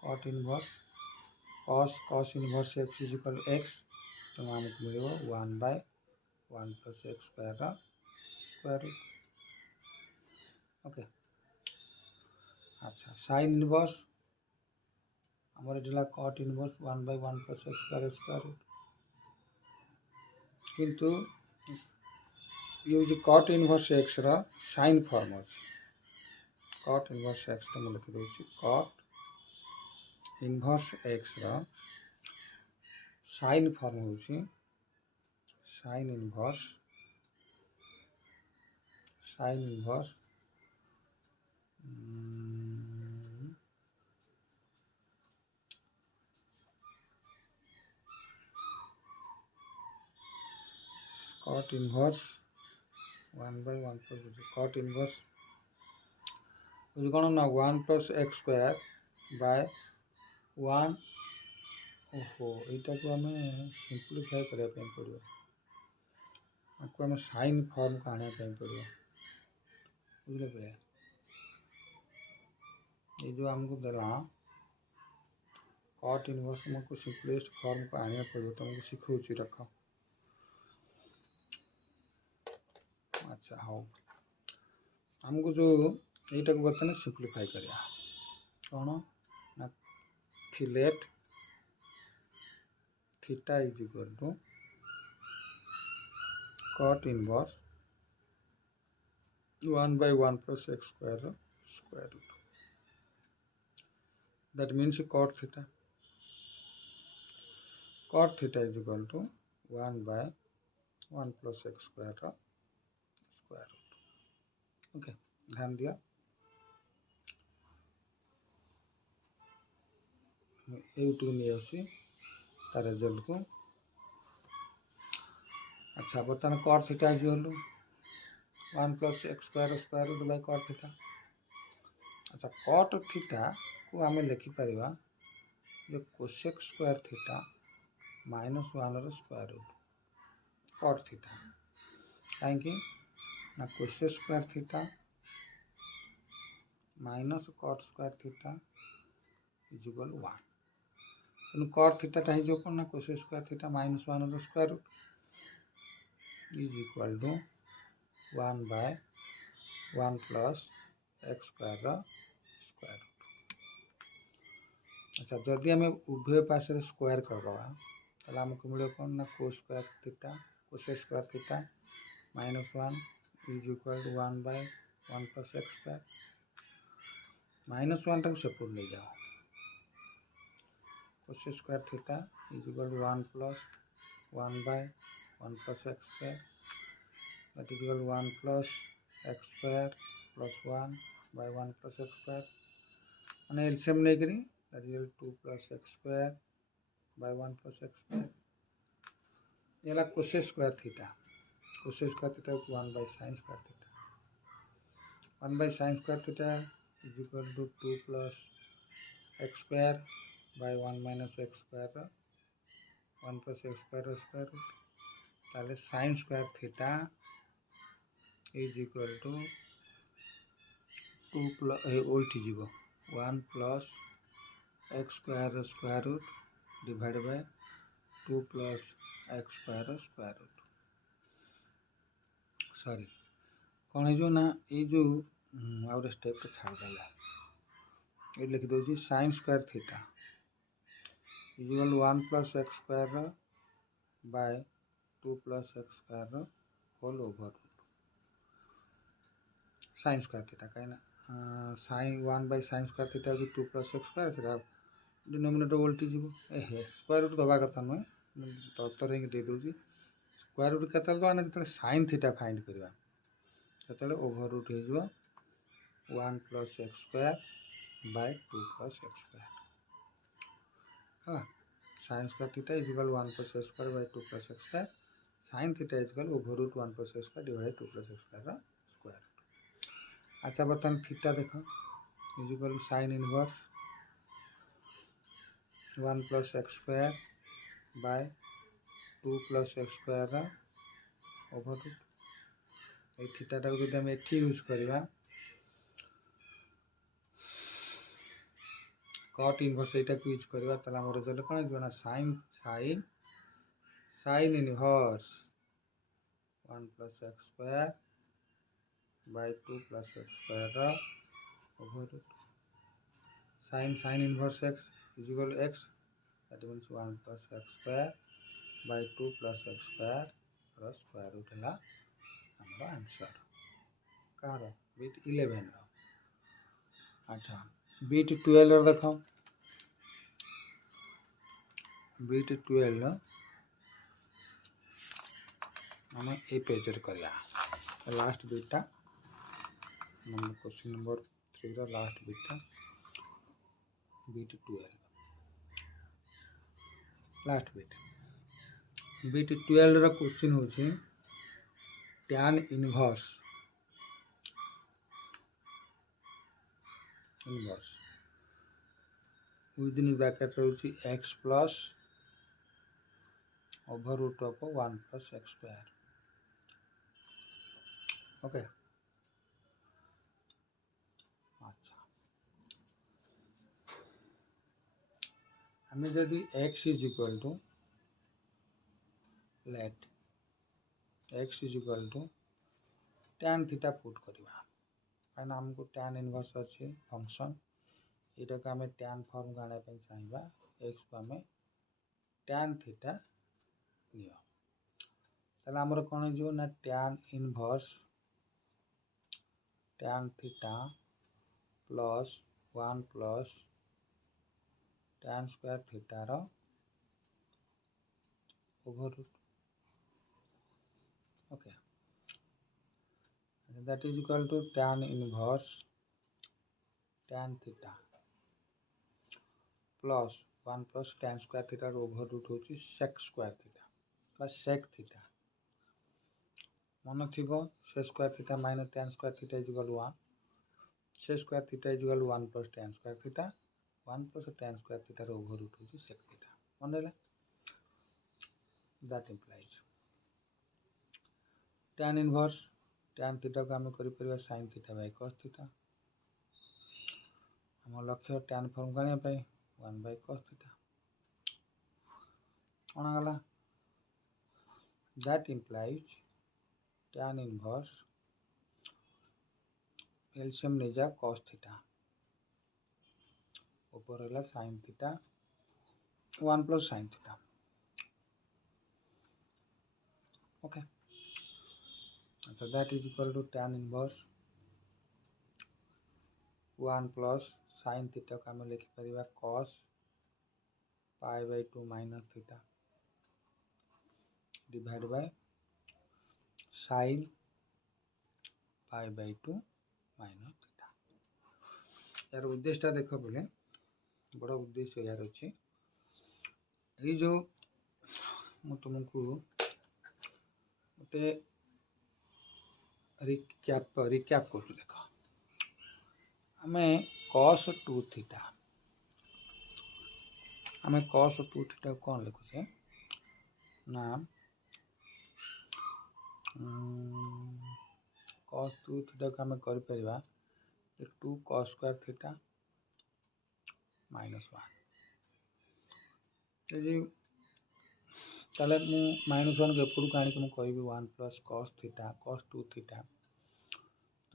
cot inverse cos inverse x is equal x तेणु आमको मिल 1/1 plus x square square okay. अच्छा साइन इनवर्स आमर ये cot inverse 1/1 plus x square square किंतु ये जो cot inverse x sine form अच्छे कॉट इनवर्स एक्स तो लिखि दूसरी cot inverse x sine form हो sine inverse cot inverse 1/1 plus cot inverse कौन ना 1 प्लस एक्स स्क्वायर बाय 1 ओहो यहाँ को आम सिंप्लीफाई करने पड़ो आपको आम साइन फॉर्म को आने पड़ो बुझे पे ये जो आमको देला कॉट इनवर्स आमको सिंपलेस्ट फॉर्म को आने पड़ो तुमको शिखौची रख। अच्छा हाँ आमको जो यहीटा को बर्तमान सिंप्लीफाई करिया कौन ना let theta is equal to cot inverse 1/1 plus x square square root that means cot theta is equal to 1/1 plus x square square root okay. ध्यान दिया यूट्यूब नहीं आसी तार रिजल्ट को। अच्छा बर्तमान cot theta is equal to 1 plus x square square root by cot theta। अच्छा cot theta को आम लिखिपर जो cosec square theta -1 square root cot theta कहीं ना cosec square theta minus cot square theta is equal 1 तेणु cot थीटा हो कौन ना cosec square theta -1 square root is equal to 1/1 plus x square square root. अच्छा जदि आम उभय पास स्क्वायर करदे आमको मिले कौन ना को square theta cosec square theta -1 is equal to 1/1 plus x square -1 टाक सेपट ले जाओ cosec square theta is equal to 1 plus 1/1 plus x square that is equal 1 plus x square plus 1/1 plus x square मैंने एलसीएम नहीं करी that is 2 plus x square by 1 plus x square ये cosec square theta 1/sin square theta 1/sin square theta is equal to 2 plus x square by 1 minus x square 1 + x square square root ताले sin square theta is equal to 2 plus उल्टी जीव 1 + x square square root divide by 2 + x square square root sorry कौन है ना ये जो आउट स्टेप छाड़देला ये लिख दूसरी sin square theta equal 1 + x square by 2 + x square whole over sin square theta कहीं sin 1 by sin square theta भी 2 + x स्क्वायर थीटा डिनोमिनेटर उल्टी जीव ए स्क्वायर रूट दबा कथा नुहे तर दे दूसरी स्क्वायर रूट के जो sin थीटा फाइंड करवा जो ओवर रूट हो 1 + x square by 2 + x square है sin square theta equal 1 + x square by 2 + x square sin theta equal over root 1 + x square divide 2 + x square square अच्छा बर्तमान थीटा देख equal sin inverse 1 + x square by 2 + x square over root ये थीटा टाक जो आम एटी यूज करवा कट इनवर्स यहाँ यूज करवा रिजल्ट कौन हो sin inverse 1 + x square by 2 + x square over root sin inverse x is equal x that means 1 + x square by 2 + x square square root है हमारा आंसर कार बीट 11 अच्छा बीट 12 देख बीट 12 आम ए पेज करवा लास्ट बीटा क्वेश्चन नंबर 3 लास्ट बीटा बीट 12 लास्ट बीट 12 क्वेश्चन हूँ tan इनवर्स विदिन ब्रैकेट रही x plus over root of 1 + x square okay अच्छा हमें जदि x is equal to let x is equal to tan theta put करवा कहीं आमको tan इनवर्स अच्छी फंक्शन यहाँ को आम tan फॉर्म आने चाहिए x को आम tan थीटा नियो आमर कौन हो ना tan inverse tan theta plus 1 + tan square थीटार over root okay that is equal to tan inverse tan theta plus 1 + tan square थीटार ओवर रूट हो sec square theta sec theta मन थी sec square theta minus tan square theta is equal 1 sec square theta is equal 1 + tan square theta 1 + tan square थीटार ओवर रूट हो sec थीटा मन रहा that implies tan inverse tan theta को आम कर sin theta by cos theta आम लक्ष्य tan फॉर्म को आने 1/cos थीटा कौन गला that implies tan inverse LCM नहीं जा cos थीटा ऊपर है sin theta 1 + sin theta okay अच्छा that is equal to tan inverse 1 + sin theta को आम लिखिपर cos π/2 - theta divide by sin π/2 - theta यार उद्देश्य देख बोले बड़ा उद्देश्य यार अच्छे ये जो तुमको गोटे रिक्याप कर देख आम cos 2 थीटा आम cos 2 थीटा कौन लिखुचे ना cos 2 थीटा को आम कर 2 cos स्क्वायर थीटा -1 यदि ताले मु -1 को एपड़ को आनिक मुझे 1 + cos थीटा cos 2 थीटा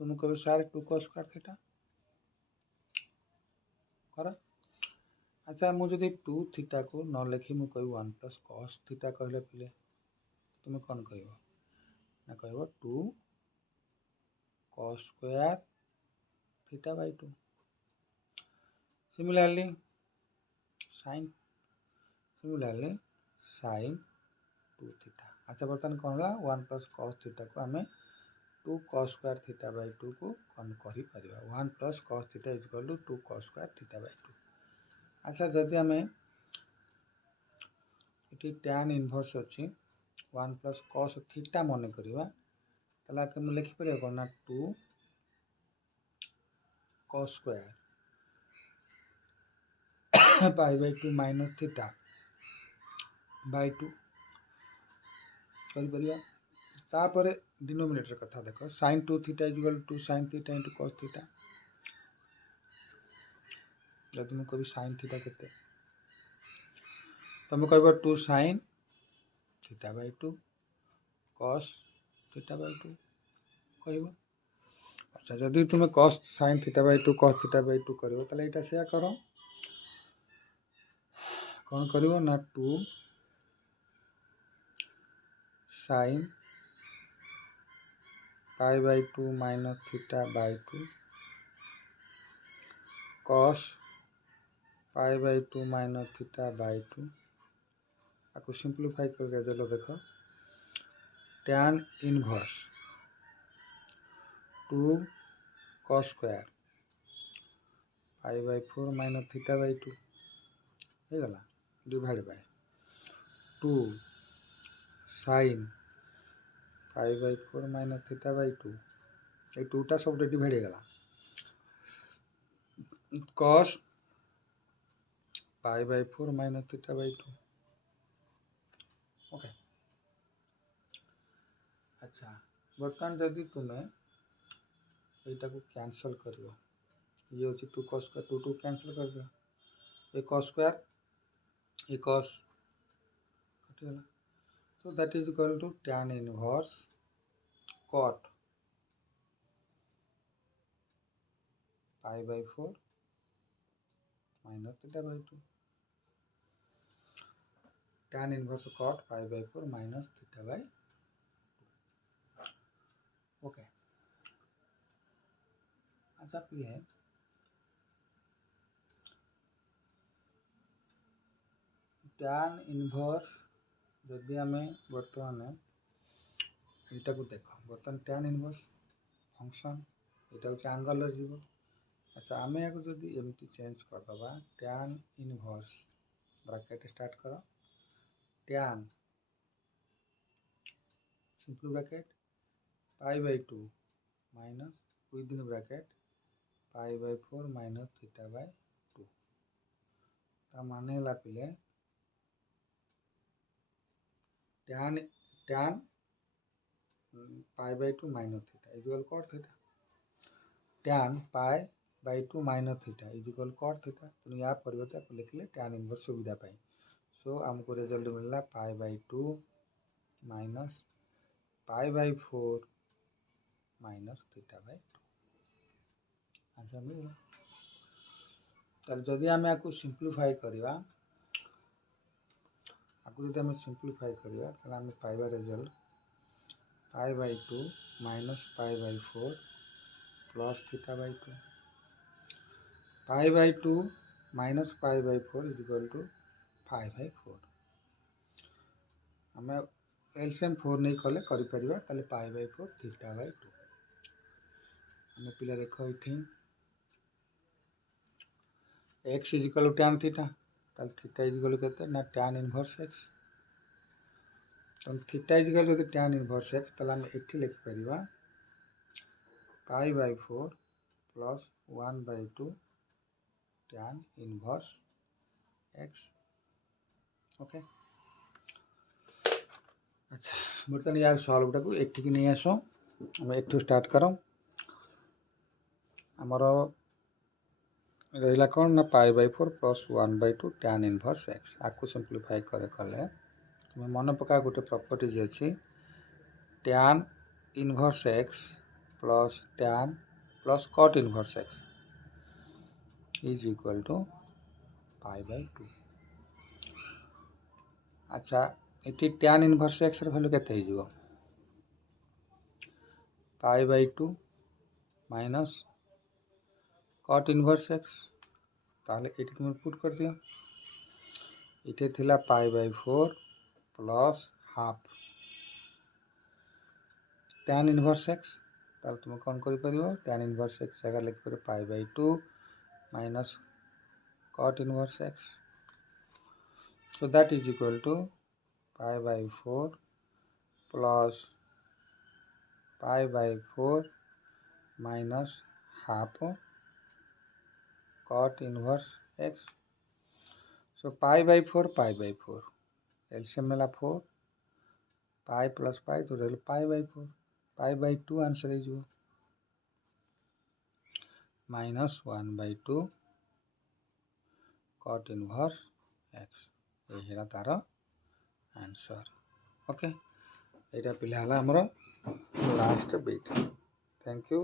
तो मुझे कह सारे 2 cos स्क्वायर थीटा कर। अच्छा मुझे 2 थीटा को न लिखी मुझे 1 + cos थीटा कहले पिले तुम कौन कह ना कह 2 cos square theta by 2 similarly sin 2 theta. अच्छा बर्तमान कौन है 1 + cos थीटा को आम 2 cos स्क्वायर थीटा बाय 2 को कौन कर 1 + cos theta = 2 cos square theta by 2। अच्छा जदि आम ये tan इनवर्स अच्छी 1 + cos थीटा मन करवा मुझे लिखिपर कौन ना 2 cos square pi by 2 minus theta by 2 कर डिनोमिनेटर कथा देख sin 2 theta = 2 sin theta × cos theta जब मुझे कह sin थीटा के तुम कह 2 sin theta by 2 cos theta by 2 कह। अच्छा जदि तुम cos sin theta by 2 cos theta by 2 कर से कर कौन कर ना 2 sin pi by 2 minus theta by 2 cos pi by 2 minus theta by 2 आपको सिंप्लीफाई करके चलो देख tan inverse 2 cos square pi by 4 minus theta by 2 हो गला divide by 2 sin pi by 4 minus theta by 2 ये 2टा सब डिवाइड हो गला cos pi by 4 minus theta by 2 okay. अच्छा बर्तमान जदि तुम्हें यहाँ को कैंसल कर ये हूँ 2 cos स्क्वायर 2 2 कैंसल कर दियो ये cos स्क्वायर ये cos कटिगला so that is equal to tan inverse cot pi by 4 minus theta by 2 tan inverse cot pi by 4 minus theta by 2 okay. अच्छा प्रिय tan इनवर्स जदि आम बर्तमान यहाँ को देख बर्तमान tan इनवर्स फंक्शन यहाँ हूँ एंगल जीव। अच्छा आम या जदि एमती चेंज करदे tan इनवर्स ब्रैकेट स्टार्ट कर tan simple bracket pi by 2 minus within bracket pi by 4 minus theta by 2 माने ला पिले tan pi by 2 minus theta equal cot theta tan pi by 2 minus theta equal cot theta तो या परिवर्तन आपको लिखले tan इनवर्स सुविधा पाई सो हमको रिजल्ट मिलला पाई by 2 minus pi by 4 minus theta by 2 answer मिलला। तार जदि आम या सिंप्लीफाई करवा आपको जब आम सिंप्लीफाई करवा आम पाइबा result pi by 2 minus pi by 4 plus theta by 2 pi by 2 minus pi by 4 equal to 5 by 4 आम एलसीएम 4 नहीं कले कर पाई बाय 4 थीटा बाय 2 आम पिला देख ये x equal tan theta theta equal के ना tan इनवर्स x तो थीटा इक्वल जो tan इनवर्स x आम ये लिखिपर pi by 4 plus 1 by 2 tan inverse x okay. अच्छा बर्तमान यार सल्व टाक एठिक नहीं आस आम एठू स्टार्ट कर आमर रहा कौन ना π/4 प्लस 1/2 tan इनवर्स x आपको सिंप्लीफाई कले तुम मन पका गोटे प्रॉपर्टीज अच्छी tan inverse x plus tan plus cot inverse x is equal to π/2। अच्छा ये tan इनवर्स x वैल्यू केते हो π/2 माइनस cot इनवर्स x ताले ये तुम पुट कर दियो ये थिला π/4 plus half tan inverse x ताले तुम कौन कर परियो tan इनवर्स x जगह लिख पर π/2 minus cot inverse x so that is equal to π/4 plus π/4 minus half cot inverse x so π/4 π/4 LCM Mela 4 pi plus pi तो रहे π/4 π/2 आंसर है माइनस 1/2 cot inverse x ये तार आंसर ओके यहाँ पिला हला हमर लास्ट बिट थैंक यू।